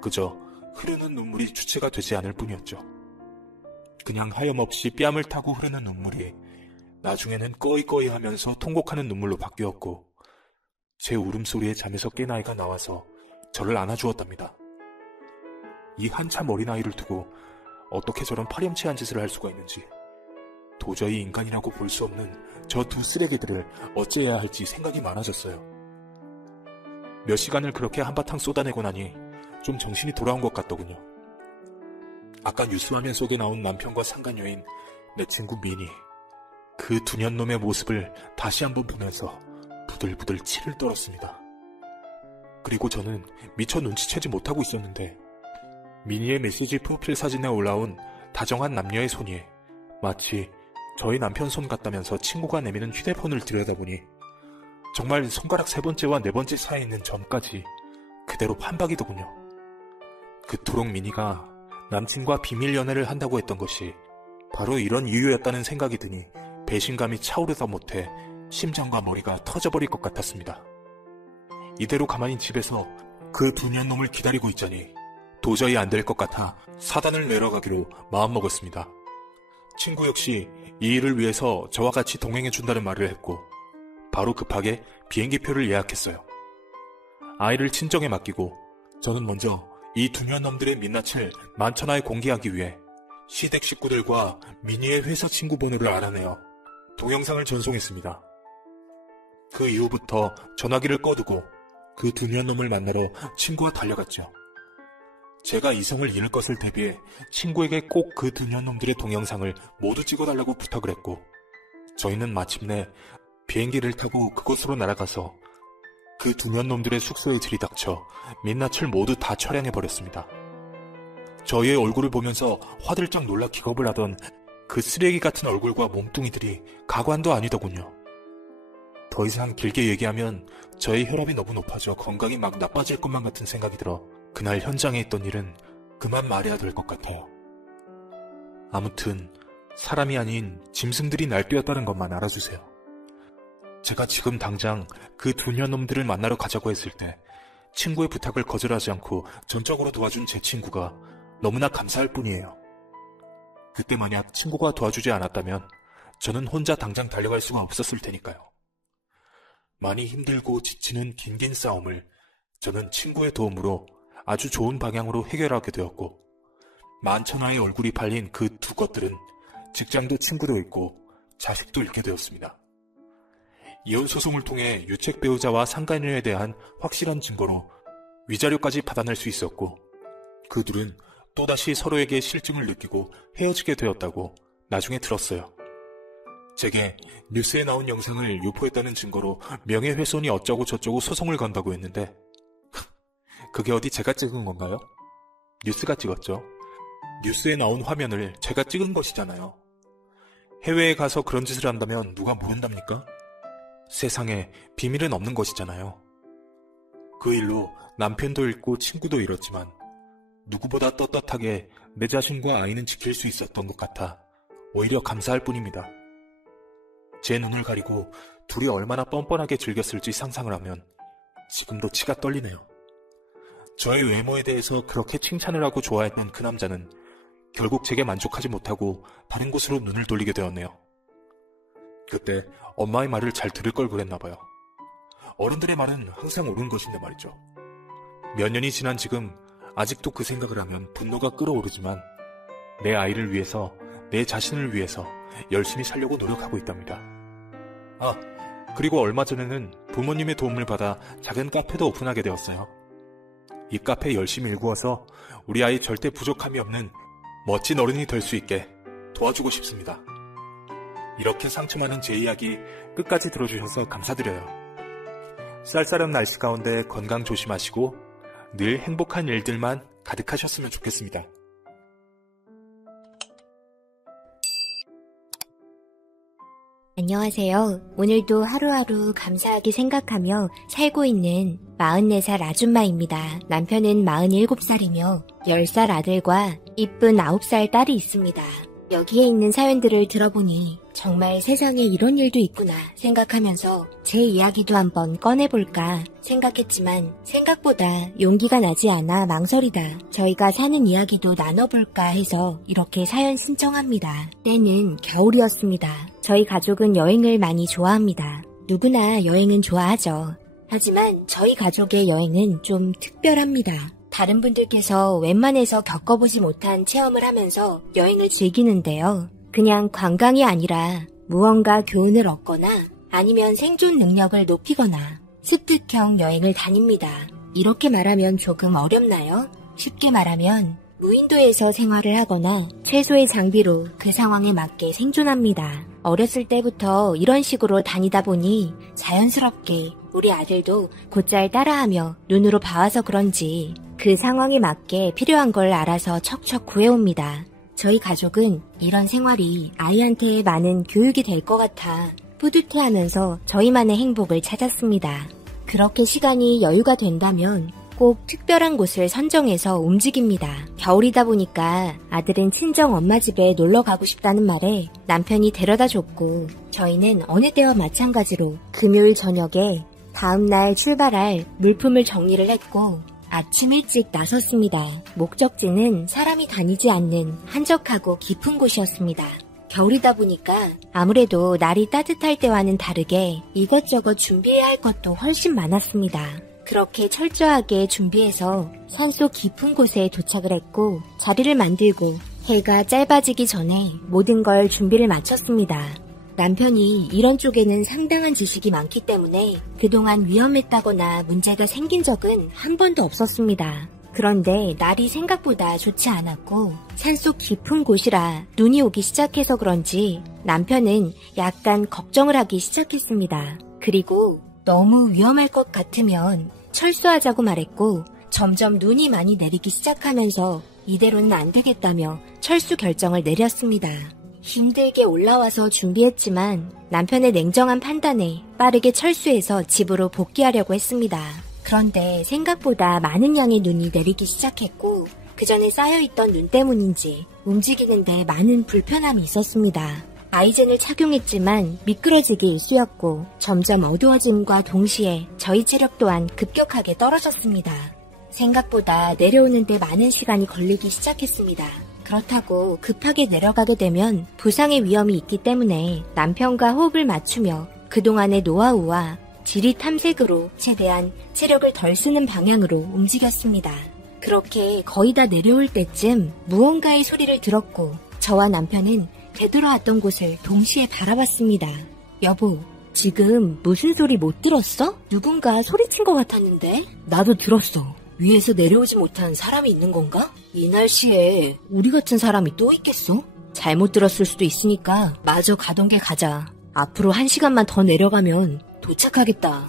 그저 흐르는 눈물이 주체가 되지 않을 뿐이었죠. 그냥 하염없이 뺨을 타고 흐르는 눈물이 나중에는 꺼이꺼이 하면서 통곡하는 눈물로 바뀌었고 제 울음소리에 잠에서 깬 아이가 나와서 저를 안아주었답니다. 이 한참 어린아이를 두고 어떻게 저런 파렴치한 짓을 할 수가 있는지 도저히 인간이라고 볼 수 없는 저 두 쓰레기들을 어째야 할지 생각이 많아졌어요. 몇 시간을 그렇게 한바탕 쏟아내고 나니 좀 정신이 돌아온 것 같더군요. 아까 뉴스화면 속에 나온 남편과 상간녀인 내 친구 미니, 그 두년놈의 모습을 다시 한번 보면서 부들부들 치를 떨었습니다. 그리고 저는 미처 눈치채지 못하고 있었는데 미니의 메시지 프로필 사진에 올라온 다정한 남녀의 손이 마치 저희 남편 손 같다면서 친구가 내미는 휴대폰을 들여다보니 정말 손가락 세 번째와 네 번째 사이에 있는 점까지 그대로 판박이더군요. 그토록 미니가 남친과 비밀 연애를 한다고 했던 것이 바로 이런 이유였다는 생각이 드니 배신감이 차오르다 못해 심장과 머리가 터져버릴 것 같았습니다. 이대로 가만히 집에서 그 두 년 놈을 기다리고 있자니 도저히 안 될 것 같아 사단을 내려가기로 마음먹었습니다. 친구 역시 이 일을 위해서 저와 같이 동행해준다는 말을 했고 바로 급하게 비행기표를 예약했어요. 아이를 친정에 맡기고 저는 먼저 이 두 년 놈들의 민낯을 만천하에 공개하기 위해 시댁 식구들과 미니의 회사 친구 번호를 알아내어 동영상을 전송했습니다. 그 이후부터 전화기를 꺼두고 그 두 년 놈을 만나러 친구와 달려갔죠. 제가 이성을 잃을 것을 대비해 친구에게 꼭 그 두 년 놈들의 동영상을 모두 찍어달라고 부탁을 했고 저희는 마침내 비행기를 타고 그곳으로 날아가서 그 두 년 놈들의 숙소에 들이닥쳐 민낯을 모두 다 촬영해버렸습니다. 저희의 얼굴을 보면서 화들짝 놀라 기겁을 하던 그 쓰레기 같은 얼굴과 몸뚱이들이 가관도 아니더군요. 더 이상 길게 얘기하면 저의 혈압이 너무 높아져 건강이 막 나빠질 것만 같은 생각이 들어 그날 현장에 있던 일은 그만 말해야 될 것 같아요. 아무튼 사람이 아닌 짐승들이 날뛰었다는 것만 알아주세요. 제가 지금 당장 그 두 년 놈들을 만나러 가자고 했을 때 친구의 부탁을 거절하지 않고 전적으로 도와준 제 친구가 너무나 감사할 뿐이에요. 그때 만약 친구가 도와주지 않았다면 저는 혼자 당장 달려갈 수가 없었을 테니까요. 많이 힘들고 지치는 긴긴 싸움을 저는 친구의 도움으로 아주 좋은 방향으로 해결하게 되었고 만천하의 얼굴이 팔린 그 두 것들은 직장도 친구도 잃고 자식도 잃게 되었습니다. 이혼소송을 통해 유책 배우자와 상간녀에 대한 확실한 증거로 위자료까지 받아낼 수 있었고 그 둘은 또다시 서로에게 실증을 느끼고 헤어지게 되었다고 나중에 들었어요. 제게 뉴스에 나온 영상을 유포했다는 증거로 명예훼손이 어쩌고 저쩌고 소송을 건다고 했는데 그게 어디 제가 찍은 건가요? 뉴스가 찍었죠. 뉴스에 나온 화면을 제가 찍은 것이잖아요. 해외에 가서 그런 짓을 한다면 누가 모른답니까? 세상에 비밀은 없는 것이잖아요. 그 일로 남편도 잃고 친구도 잃었지만 누구보다 떳떳하게 내 자신과 아이는 지킬 수 있었던 것 같아 오히려 감사할 뿐입니다. 제 눈을 가리고 둘이 얼마나 뻔뻔하게 즐겼을지 상상을 하면 지금도 치가 떨리네요. 저의 외모에 대해서 그렇게 칭찬을 하고 좋아했던 그 남자는 결국 제게 만족하지 못하고 다른 곳으로 눈을 돌리게 되었네요. 그때 엄마의 말을 잘 들을 걸 그랬나봐요. 어른들의 말은 항상 옳은 것인데 말이죠. 몇 년이 지난 지금 아직도 그 생각을 하면 분노가 끓어오르지만 내 아이를 위해서, 내 자신을 위해서 열심히 살려고 노력하고 있답니다. 아, 그리고 얼마 전에는 부모님의 도움을 받아 작은 카페도 오픈하게 되었어요. 이 카페 열심히 일구어서 우리 아이 절대 부족함이 없는 멋진 어른이 될 수 있게 도와주고 싶습니다. 이렇게 상처 많은 제 이야기 끝까지 들어주셔서 감사드려요. 쌀쌀한 날씨 가운데 건강 조심하시고 늘 행복한 일들만 가득하셨으면 좋겠습니다. 안녕하세요. 오늘도 하루하루 감사하게 생각하며 살고 있는 44살 아줌마입니다. 남편은 47살이며 10살 아들과 이쁜 9살 딸이 있습니다. 여기에 있는 사연들을 들어보니 정말 세상에 이런 일도 있구나 생각하면서 제 이야기도 한번 꺼내볼까 생각했지만 생각보다 용기가 나지 않아 망설이다. 저희가 사는 이야기도 나눠볼까 해서 이렇게 사연 신청합니다. 때는 겨울이었습니다. 저희 가족은 여행을 많이 좋아합니다. 누구나 여행은 좋아하죠. 하지만 저희 가족의 여행은 좀 특별합니다. 다른 분들께서 웬만해서 겪어보지 못한 체험을 하면서 여행을 즐기는데요. 그냥 관광이 아니라 무언가 교훈을 얻거나 아니면 생존 능력을 높이거나 습득형 여행을 다닙니다. 이렇게 말하면 조금 어렵나요? 쉽게 말하면 무인도에서 생활을 하거나 최소의 장비로 그 상황에 맞게 생존합니다. 어렸을 때부터 이런 식으로 다니다 보니 자연스럽게 우리 아들도 곧잘 따라하며 눈으로 봐와서 그런지 그 상황에 맞게 필요한 걸 알아서 척척 구해옵니다. 저희 가족은 이런 생활이 아이한테 많은 교육이 될 것 같아 뿌듯해하면서 저희만의 행복을 찾았습니다. 그렇게 시간이 여유가 된다면 꼭 특별한 곳을 선정해서 움직입니다. 겨울이다 보니까 아들은 친정 엄마 집에 놀러 가고 싶다는 말에 남편이 데려다 줬고 저희는 어느 때와 마찬가지로 금요일 저녁에 다음날 출발할 물품을 정리를 했고 아침 일찍 나섰습니다. 목적지는 사람이 다니지 않는 한적하고 깊은 곳이었습니다. 겨울이다 보니까 아무래도 날이 따뜻할 때와는 다르게 이것저것 준비해야 할 것도 훨씬 많았습니다. 그렇게 철저하게 준비해서 산속 깊은 곳에 도착을 했고 자리를 만들고 해가 짧아지기 전에 모든 걸 준비를 마쳤습니다. 남편이 이런 쪽에는 상당한 지식이 많기 때문에 그동안 위험했다거나 문제가 생긴 적은 한 번도 없었습니다. 그런데 날이 생각보다 좋지 않았고 산속 깊은 곳이라 눈이 오기 시작해서 그런지 남편은 약간 걱정을 하기 시작했습니다. 그리고 너무 위험할 것 같으면 철수하자고 말했고 점점 눈이 많이 내리기 시작하면서 이대로는 안 되겠다며 철수 결정을 내렸습니다. 힘들게 올라와서 준비했지만 남편의 냉정한 판단에 빠르게 철수해서 집으로 복귀하려고 했습니다. 그런데 생각보다 많은 양의 눈이 내리기 시작했고 그 전에 쌓여있던 눈 때문인지 움직이는데 많은 불편함이 있었습니다. 아이젠을 착용했지만 미끄러지기 일쑤였고 점점 어두워짐과 동시에 저희 체력 또한 급격하게 떨어졌습니다. 생각보다 내려오는데 많은 시간이 걸리기 시작했습니다. 그렇다고 급하게 내려가게 되면 부상의 위험이 있기 때문에 남편과 호흡을 맞추며 그동안의 노하우와 지리 탐색으로 최대한 체력을 덜 쓰는 방향으로 움직였습니다. 그렇게 거의 다 내려올 때쯤 무언가의 소리를 들었고 저와 남편은 되돌아왔던 곳을 동시에 바라봤습니다. 여보, 지금 무슨 소리 못 들었어? 누군가 소리친 것 같았는데? 나도 들었어. 위에서 내려오지 못한 사람이 있는 건가? 이 날씨에 우리 같은 사람이 또 있겠어? 잘못 들었을 수도 있으니까 마저 가던 게 가자. 앞으로 1시간만 더 내려가면 도착하겠다.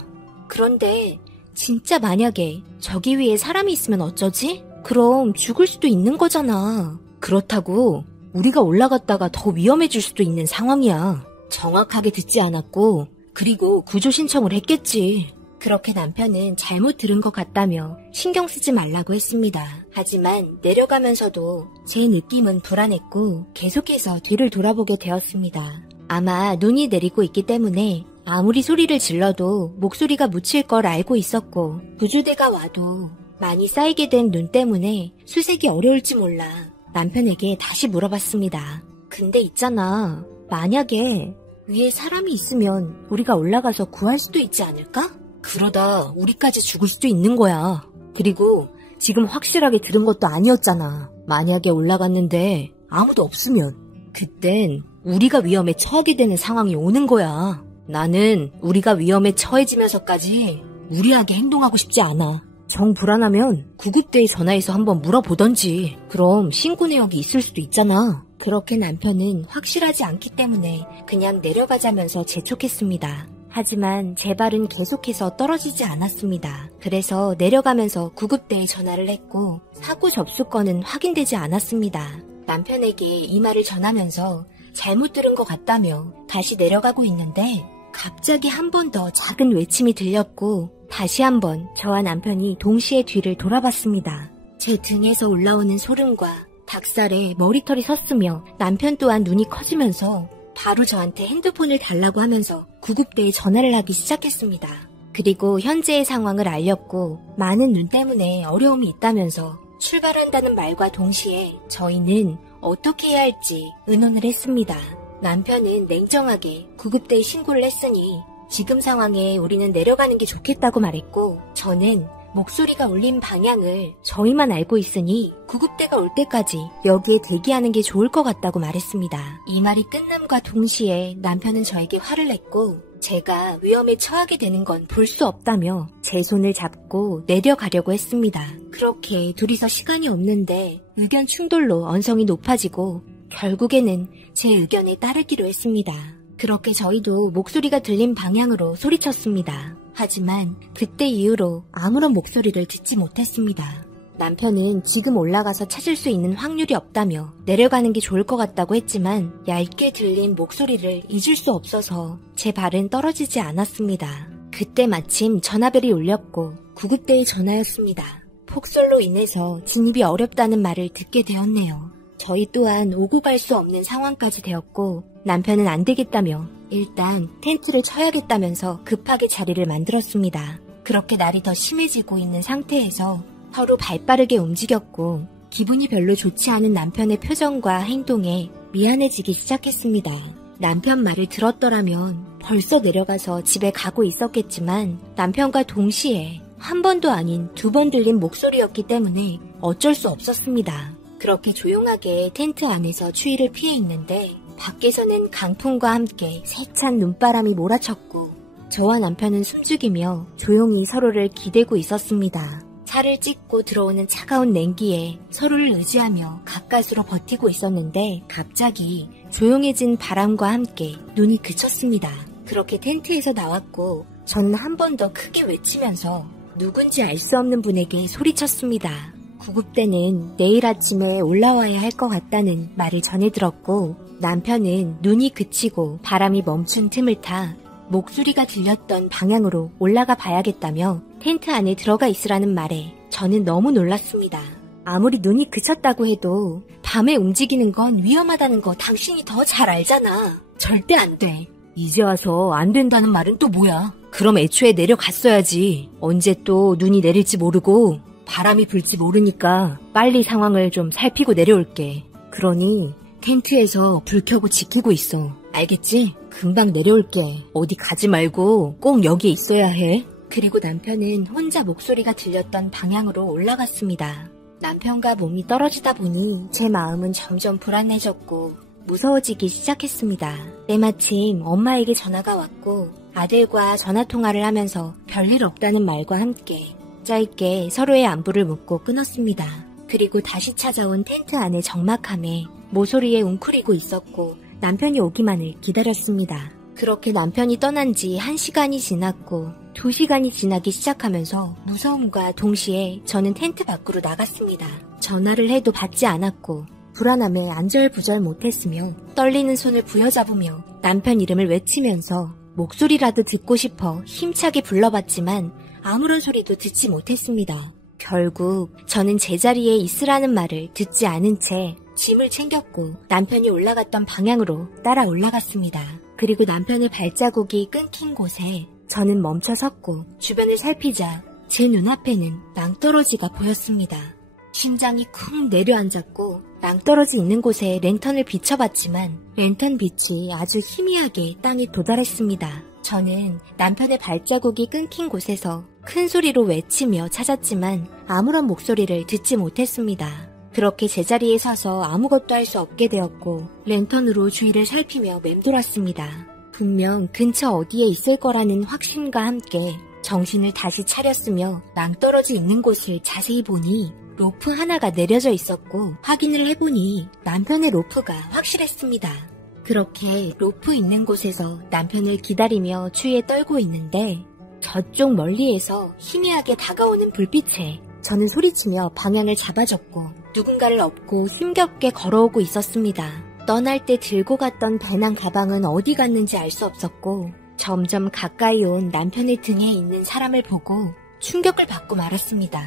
그런데 진짜 만약에 저기 위에 사람이 있으면 어쩌지? 그럼 죽을 수도 있는 거잖아. 그렇다고 우리가 올라갔다가 더 위험해질 수도 있는 상황이야. 정확하게 듣지 않았고 그리고 구조 신청을 했겠지. 그렇게 남편은 잘못 들은 것 같다며 신경 쓰지 말라고 했습니다. 하지만 내려가면서도 제 느낌은 불안했고 계속해서 뒤를 돌아보게 되었습니다. 아마 눈이 내리고 있기 때문에 아무리 소리를 질러도 목소리가 묻힐 걸 알고 있었고 구조대가 와도 많이 쌓이게 된 눈 때문에 수색이 어려울지 몰라 남편에게 다시 물어봤습니다. 근데 있잖아, 만약에 위에 사람이 있으면 우리가 올라가서 구할 수도 있지 않을까? 그러다 우리까지 죽을 수도 있는 거야. 그리고 지금 확실하게 들은 것도 아니었잖아. 만약에 올라갔는데 아무도 없으면 그땐 우리가 위험에 처하게 되는 상황이 오는 거야. 나는 우리가 위험에 처해지면서까지 무리하게 행동하고 싶지 않아. 정 불안하면 구급대에 전화해서 한번 물어보던지. 그럼 신고 내역이 있을 수도 있잖아. 그렇게 남편은 확실하지 않기 때문에 그냥 내려가자면서 재촉했습니다. 하지만 제 발은 계속해서 떨어지지 않았습니다. 그래서 내려가면서 구급대에 전화를 했고 사고 접수건은 확인되지 않았습니다. 남편에게 이 말을 전하면서 잘못 들은 것 같다며 다시 내려가고 있는데 갑자기 한 번 더 작은 외침이 들렸고 다시 한번 저와 남편이 동시에 뒤를 돌아봤습니다. 제 등에서 올라오는 소름과 닭살에 머리털이 섰으며 남편 또한 눈이 커지면서 바로 저한테 핸드폰을 달라고 하면서 구급대에 전화를 하기 시작했습니다. 그리고 현재의 상황을 알렸고 많은 눈 때문에 어려움이 있다면서 출발한다는 말과 동시에 저희는 어떻게 해야 할지 의논을 했습니다. 남편은 냉정하게 구급대에 신고를 했으니 지금 상황에 우리는 내려가는 게 좋겠다고 말했고 저는 목소리가 울린 방향을 저희만 알고 있으니 구급대가 올 때까지 여기에 대기하는 게 좋을 것 같다고 말했습니다. 이 말이 끝남과 동시에 남편은 저에게 화를 냈고 제가 위험에 처하게 되는 건 볼 수 없다며 제 손을 잡고 내려가려고 했습니다. 그렇게 둘이서 시간이 없는데 의견 충돌로 언성이 높아지고 결국에는 제 의견에 따르기로 했습니다. 그렇게 저희도 목소리가 들린 방향으로 소리쳤습니다. 하지만 그때 이후로 아무런 목소리를 듣지 못했습니다. 남편은 지금 올라가서 찾을 수 있는 확률이 없다며 내려가는 게 좋을 것 같다고 했지만 얇게 들린 목소리를 잊을 수 없어서 제 발은 떨어지지 않았습니다. 그때 마침 전화벨이 울렸고 구급대의 전화였습니다. 폭설로 인해서 진입이 어렵다는 말을 듣게 되었네요. 저희 또한 오고 갈 수 없는 상황까지 되었고 남편은 안 되겠다며 일단 텐트를 쳐야겠다면서 급하게 자리를 만들었습니다. 그렇게 날이 더 심해지고 있는 상태에서 서로 발빠르게 움직였고 기분이 별로 좋지 않은 남편의 표정과 행동에 미안해지기 시작했습니다. 남편 말을 들었더라면 벌써 내려가서 집에 가고 있었겠지만 남편과 동시에 한 번도 아닌 2번 들린 목소리였기 때문에 어쩔 수 없었습니다. 그렇게 조용하게 텐트 안에서 추위를 피해 있는데 밖에서는 강풍과 함께 세찬 눈바람이 몰아쳤고 저와 남편은 숨죽이며 조용히 서로를 기대고 있었습니다. 차를 찍고 들어오는 차가운 냉기에 서로를 의지하며 가까스로 버티고 있었는데 갑자기 조용해진 바람과 함께 눈이 그쳤습니다. 그렇게 텐트에서 나왔고 저는 한 번 더 크게 외치면서 누군지 알 수 없는 분에게 소리쳤습니다. 구급대는 내일 아침에 올라와야 할 것 같다는 말을 전해 들었고 남편은 눈이 그치고 바람이 멈춘 틈을 타 목소리가 들렸던 방향으로 올라가 봐야겠다며 텐트 안에 들어가 있으라는 말에 저는 너무 놀랐습니다. 아무리 눈이 그쳤다고 해도 밤에 움직이는 건 위험하다는 거 당신이 더 잘 알잖아. 절대 안 돼. 이제 와서 안 된다는 말은 또 뭐야? 그럼 애초에 내려갔어야지. 언제 또 눈이 내릴지 모르고 바람이 불지 모르니까 빨리 상황을 좀 살피고 내려올게. 그러니 텐트에서 불 켜고 지키고 있어. 알겠지? 금방 내려올게. 어디 가지 말고 꼭 여기에 있어야 해. 그리고 남편은 혼자 목소리가 들렸던 방향으로 올라갔습니다. 남편과 몸이 떨어지다 보니 제 마음은 점점 불안해졌고 무서워지기 시작했습니다. 때마침 엄마에게 전화가 왔고 아들과 전화통화를 하면서 별일 없다는 말과 함께 짧게 서로의 안부를 묻고 끊었습니다. 그리고 다시 찾아온 텐트 안의 적막함에 모서리에 웅크리고 있었고 남편이 오기만을 기다렸습니다. 그렇게 남편이 떠난 지 1시간이 지났고 2시간이 지나기 시작하면서 무서움과 동시에 저는 텐트 밖으로 나갔습니다. 전화를 해도 받지 않았고 불안함에 안절부절 못했으며 떨리는 손을 부여잡으며 남편 이름을 외치면서 목소리라도 듣고 싶어 힘차게 불러봤지만 아무런 소리도 듣지 못했습니다. 결국 저는 제자리에 있으라는 말을 듣지 않은 채 짐을 챙겼고 남편이 올라갔던 방향으로 따라 올라갔습니다. 그리고 남편의 발자국이 끊긴 곳에 저는 멈춰 섰고 주변을 살피자 제 눈앞에는 낭떠러지가 보였습니다. 심장이 쿵 내려앉았고 낭떠러지 있는 곳에 랜턴을 비춰봤지만 랜턴 빛이 아주 희미하게 땅에 도달했습니다. 저는 남편의 발자국이 끊긴 곳에서 큰 소리로 외치며 찾았지만 아무런 목소리를 듣지 못했습니다. 그렇게 제자리에 서서 아무것도 할 수 없게 되었고 랜턴으로 주위를 살피며 맴돌았습니다. 분명 근처 어디에 있을 거라는 확신과 함께 정신을 다시 차렸으며 낭떠러지 있는 곳을 자세히 보니 로프 하나가 내려져 있었고 확인을 해보니 남편의 로프가 확실했습니다. 그렇게 로프 있는 곳에서 남편을 기다리며 추위에 떨고 있는데 저쪽 멀리에서 희미하게 다가오는 불빛에 저는 소리치며 방향을 잡아줬고 누군가를 업고 힘겹게 걸어오고 있었습니다. 떠날 때 들고 갔던 배낭 가방은 어디 갔는지 알 수 없었고 점점 가까이 온 남편의 등에 있는 사람을 보고 충격을 받고 말았습니다.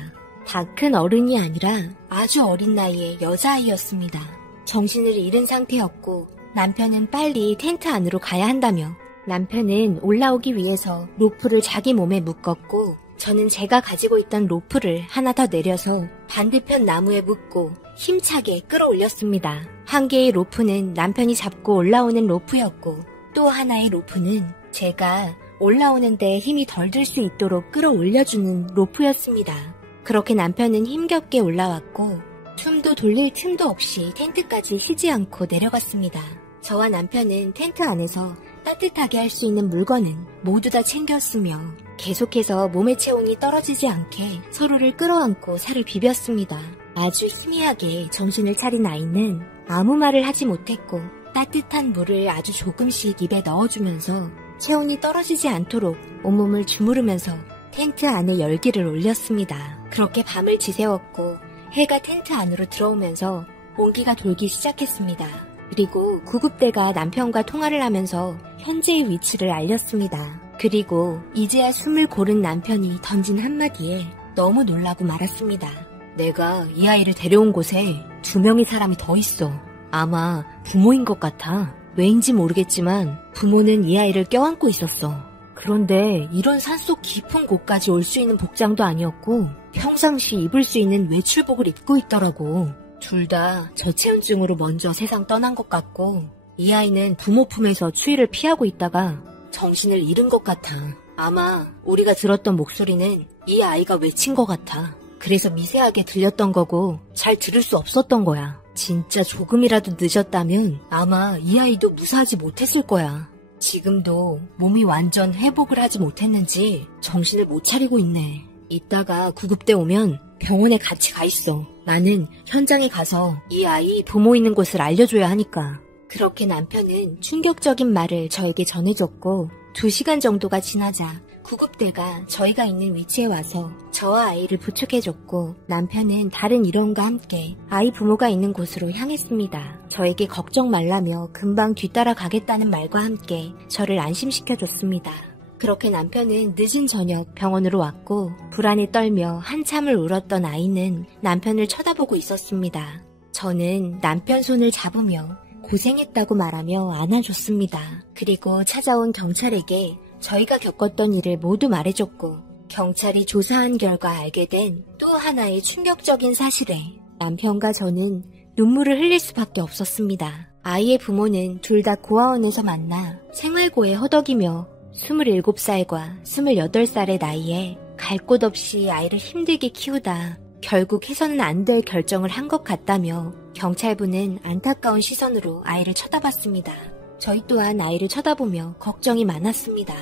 다 큰 어른이 아니라 아주 어린 나이의 여자아이였습니다. 정신을 잃은 상태였고 남편은 빨리 텐트 안으로 가야 한다며 남편은 올라오기 위해서 로프를 자기 몸에 묶었고 저는 제가 가지고 있던 로프를 하나 더 내려서 반대편 나무에 묶고 힘차게 끌어올렸습니다. 한 개의 로프는 남편이 잡고 올라오는 로프였고 또 하나의 로프는 제가 올라오는데 힘이 덜 들 수 있도록 끌어올려주는 로프였습니다. 그렇게 남편은 힘겹게 올라왔고 숨도 돌릴 틈도 없이 텐트까지 쉬지 않고 내려갔습니다. 저와 남편은 텐트 안에서 따뜻하게 할 수 있는 물건은 모두 다 챙겼으며 계속해서 몸의 체온이 떨어지지 않게 서로를 끌어안고 살을 비볐습니다. 아주 희미하게 정신을 차린 아이는 아무 말을 하지 못했고 따뜻한 물을 아주 조금씩 입에 넣어주면서 체온이 떨어지지 않도록 온몸을 주무르면서 텐트 안에 열기를 올렸습니다. 그렇게 밤을 지새웠고 해가 텐트 안으로 들어오면서 온기가 돌기 시작했습니다. 그리고 구급대가 남편과 통화를 하면서 현재의 위치를 알렸습니다. 그리고 이제야 숨을 고른 남편이 던진 한마디에 너무 놀라고 말았습니다. 내가 이 아이를 데려온 곳에 2명의 사람이 더 있어. 아마 부모인 것 같아. 왜인지 모르겠지만 부모는 이 아이를 껴안고 있었어. 그런데 이런 산속 깊은 곳까지 올 수 있는 복장도 아니었고 평상시 입을 수 있는 외출복을 입고 있더라고. 둘 다 저체온증으로 먼저 세상 떠난 것 같고 이 아이는 부모 품에서 추위를 피하고 있다가 정신을 잃은 것 같아. 아마 우리가 들었던 목소리는 이 아이가 외친 것 같아. 그래서 미세하게 들렸던 거고 잘 들을 수 없었던 거야. 진짜 조금이라도 늦었다면 아마 이 아이도 무사하지 못했을 거야. 지금도 몸이 완전 회복을 하지 못했는지 정신을 못 차리고 있네. 이따가 구급대 오면 병원에 같이 가 있어. 나는 현장에 가서 이 아이 부모 있는 곳을 알려줘야 하니까. 그렇게 남편은 충격적인 말을 저에게 전해줬고 2시간 정도가 지나자 구급대가 저희가 있는 위치에 와서 저와 아이를 부축해줬고 남편은 다른 일원과 함께 아이 부모가 있는 곳으로 향했습니다. 저에게 걱정 말라며 금방 뒤따라 가겠다는 말과 함께 저를 안심시켜줬습니다. 그렇게 남편은 늦은 저녁 병원으로 왔고 불안에 떨며 한참을 울었던 아이는 남편을 쳐다보고 있었습니다. 저는 남편 손을 잡으며 고생했다고 말하며 안아줬습니다. 그리고 찾아온 경찰에게 저희가 겪었던 일을 모두 말해줬고 경찰이 조사한 결과 알게 된 또 하나의 충격적인 사실에 남편과 저는 눈물을 흘릴 수밖에 없었습니다. 아이의 부모는 둘 다 고아원에서 만나 생활고에 허덕이며 27살과 28살의 나이에 갈 곳 없이 아이를 힘들게 키우다 결국 해서는 안 될 결정을 한 것 같다며 경찰부는 안타까운 시선으로 아이를 쳐다봤습니다. 저희 또한 아이를 쳐다보며 걱정이 많았습니다.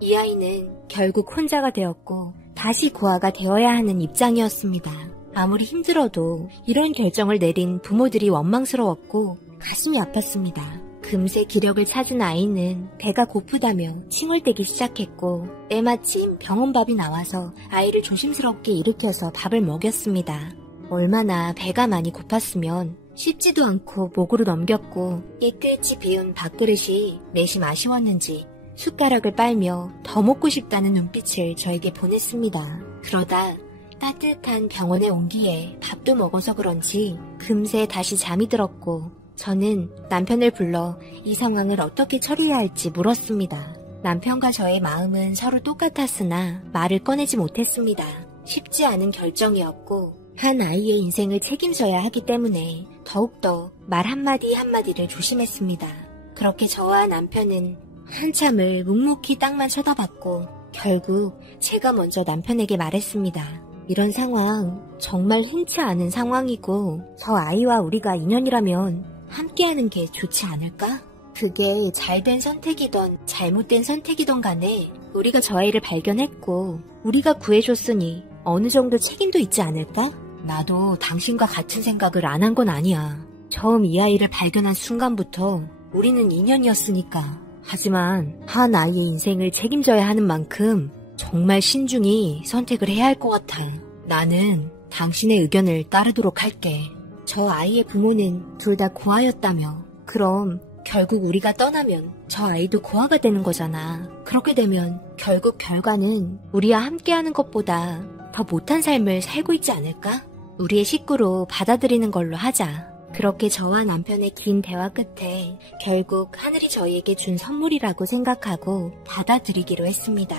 이 아이는 결국 혼자가 되었고 다시 고아가 되어야 하는 입장이었습니다. 아무리 힘들어도 이런 결정을 내린 부모들이 원망스러웠고 가슴이 아팠습니다. 금세 기력을 찾은 아이는 배가 고프다며 칭얼대기 시작했고 때마침 병원밥이 나와서 아이를 조심스럽게 일으켜서 밥을 먹였습니다. 얼마나 배가 많이 고팠으면 씹지도 않고 목으로 넘겼고 깨끗이 비운 밥그릇이 내심 아쉬웠는지 숟가락을 빨며 더 먹고 싶다는 눈빛을 저에게 보냈습니다. 그러다 따뜻한 병원의 온기에 밥도 먹어서 그런지 금세 다시 잠이 들었고 저는 남편을 불러 이 상황을 어떻게 처리해야 할지 물었습니다. 남편과 저의 마음은 서로 똑같았으나 말을 꺼내지 못했습니다. 쉽지 않은 결정이었고 한 아이의 인생을 책임져야 하기 때문에 더욱더 말 한마디 한마디를 조심했습니다. 그렇게 저와 남편은 한참을 묵묵히 땅만 쳐다봤고 결국 제가 먼저 남편에게 말했습니다. 이런 상황 정말 흔치 않은 상황이고 저 아이와 우리가 인연이라면 함께하는 게 좋지 않을까? 그게 잘된 선택이던 잘못된 선택이던 간에 우리가 저 아이를 발견했고 우리가 구해줬으니 어느 정도 책임도 있지 않을까? 나도 당신과 같은 생각을 안 한 건 아니야. 처음 이 아이를 발견한 순간부터 우리는 인연이었으니까. 하지만 한 아이의 인생을 책임져야 하는 만큼 정말 신중히 선택을 해야 할 것 같아. 나는 당신의 의견을 따르도록 할게. 저 아이의 부모는 둘 다 고아였다며. 그럼 결국 우리가 떠나면 저 아이도 고아가 되는 거잖아. 그렇게 되면 결국 결과는 우리와 함께하는 것보다 더 못한 삶을 살고 있지 않을까? 우리의 식구로 받아들이는 걸로 하자. 그렇게 저와 남편의 긴 대화 끝에 결국 하늘이 저희에게 준 선물이라고 생각하고 받아들이기로 했습니다.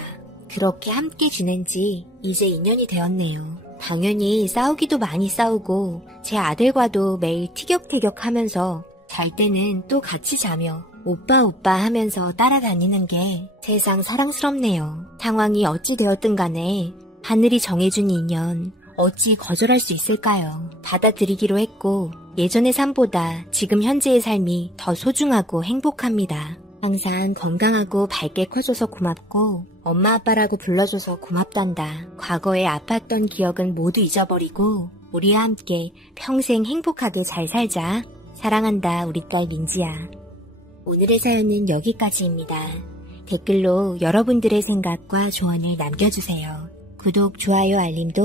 그렇게 함께 지낸 지 이제 2년이 되었네요. 당연히 싸우기도 많이 싸우고 제 아들과도 매일 티격태격하면서 잘 때는 또 같이 자며 오빠 오빠 하면서 따라다니는 게 세상 사랑스럽네요. 상황이 어찌 되었든 간에 하늘이 정해준 인연 어찌 거절할 수 있을까요? 받아들이기로 했고 예전의 삶보다 지금 현재의 삶이 더 소중하고 행복합니다. 항상 건강하고 밝게 커줘서 고맙고 엄마 아빠라고 불러줘서 고맙단다. 과거에 아팠던 기억은 모두 잊어버리고 우리와 함께 평생 행복하게 잘 살자. 사랑한다 우리 딸 민지야. 오늘의 사연은 여기까지입니다. 댓글로 여러분들의 생각과 조언을 남겨주세요. 구독, 좋아요, 알림도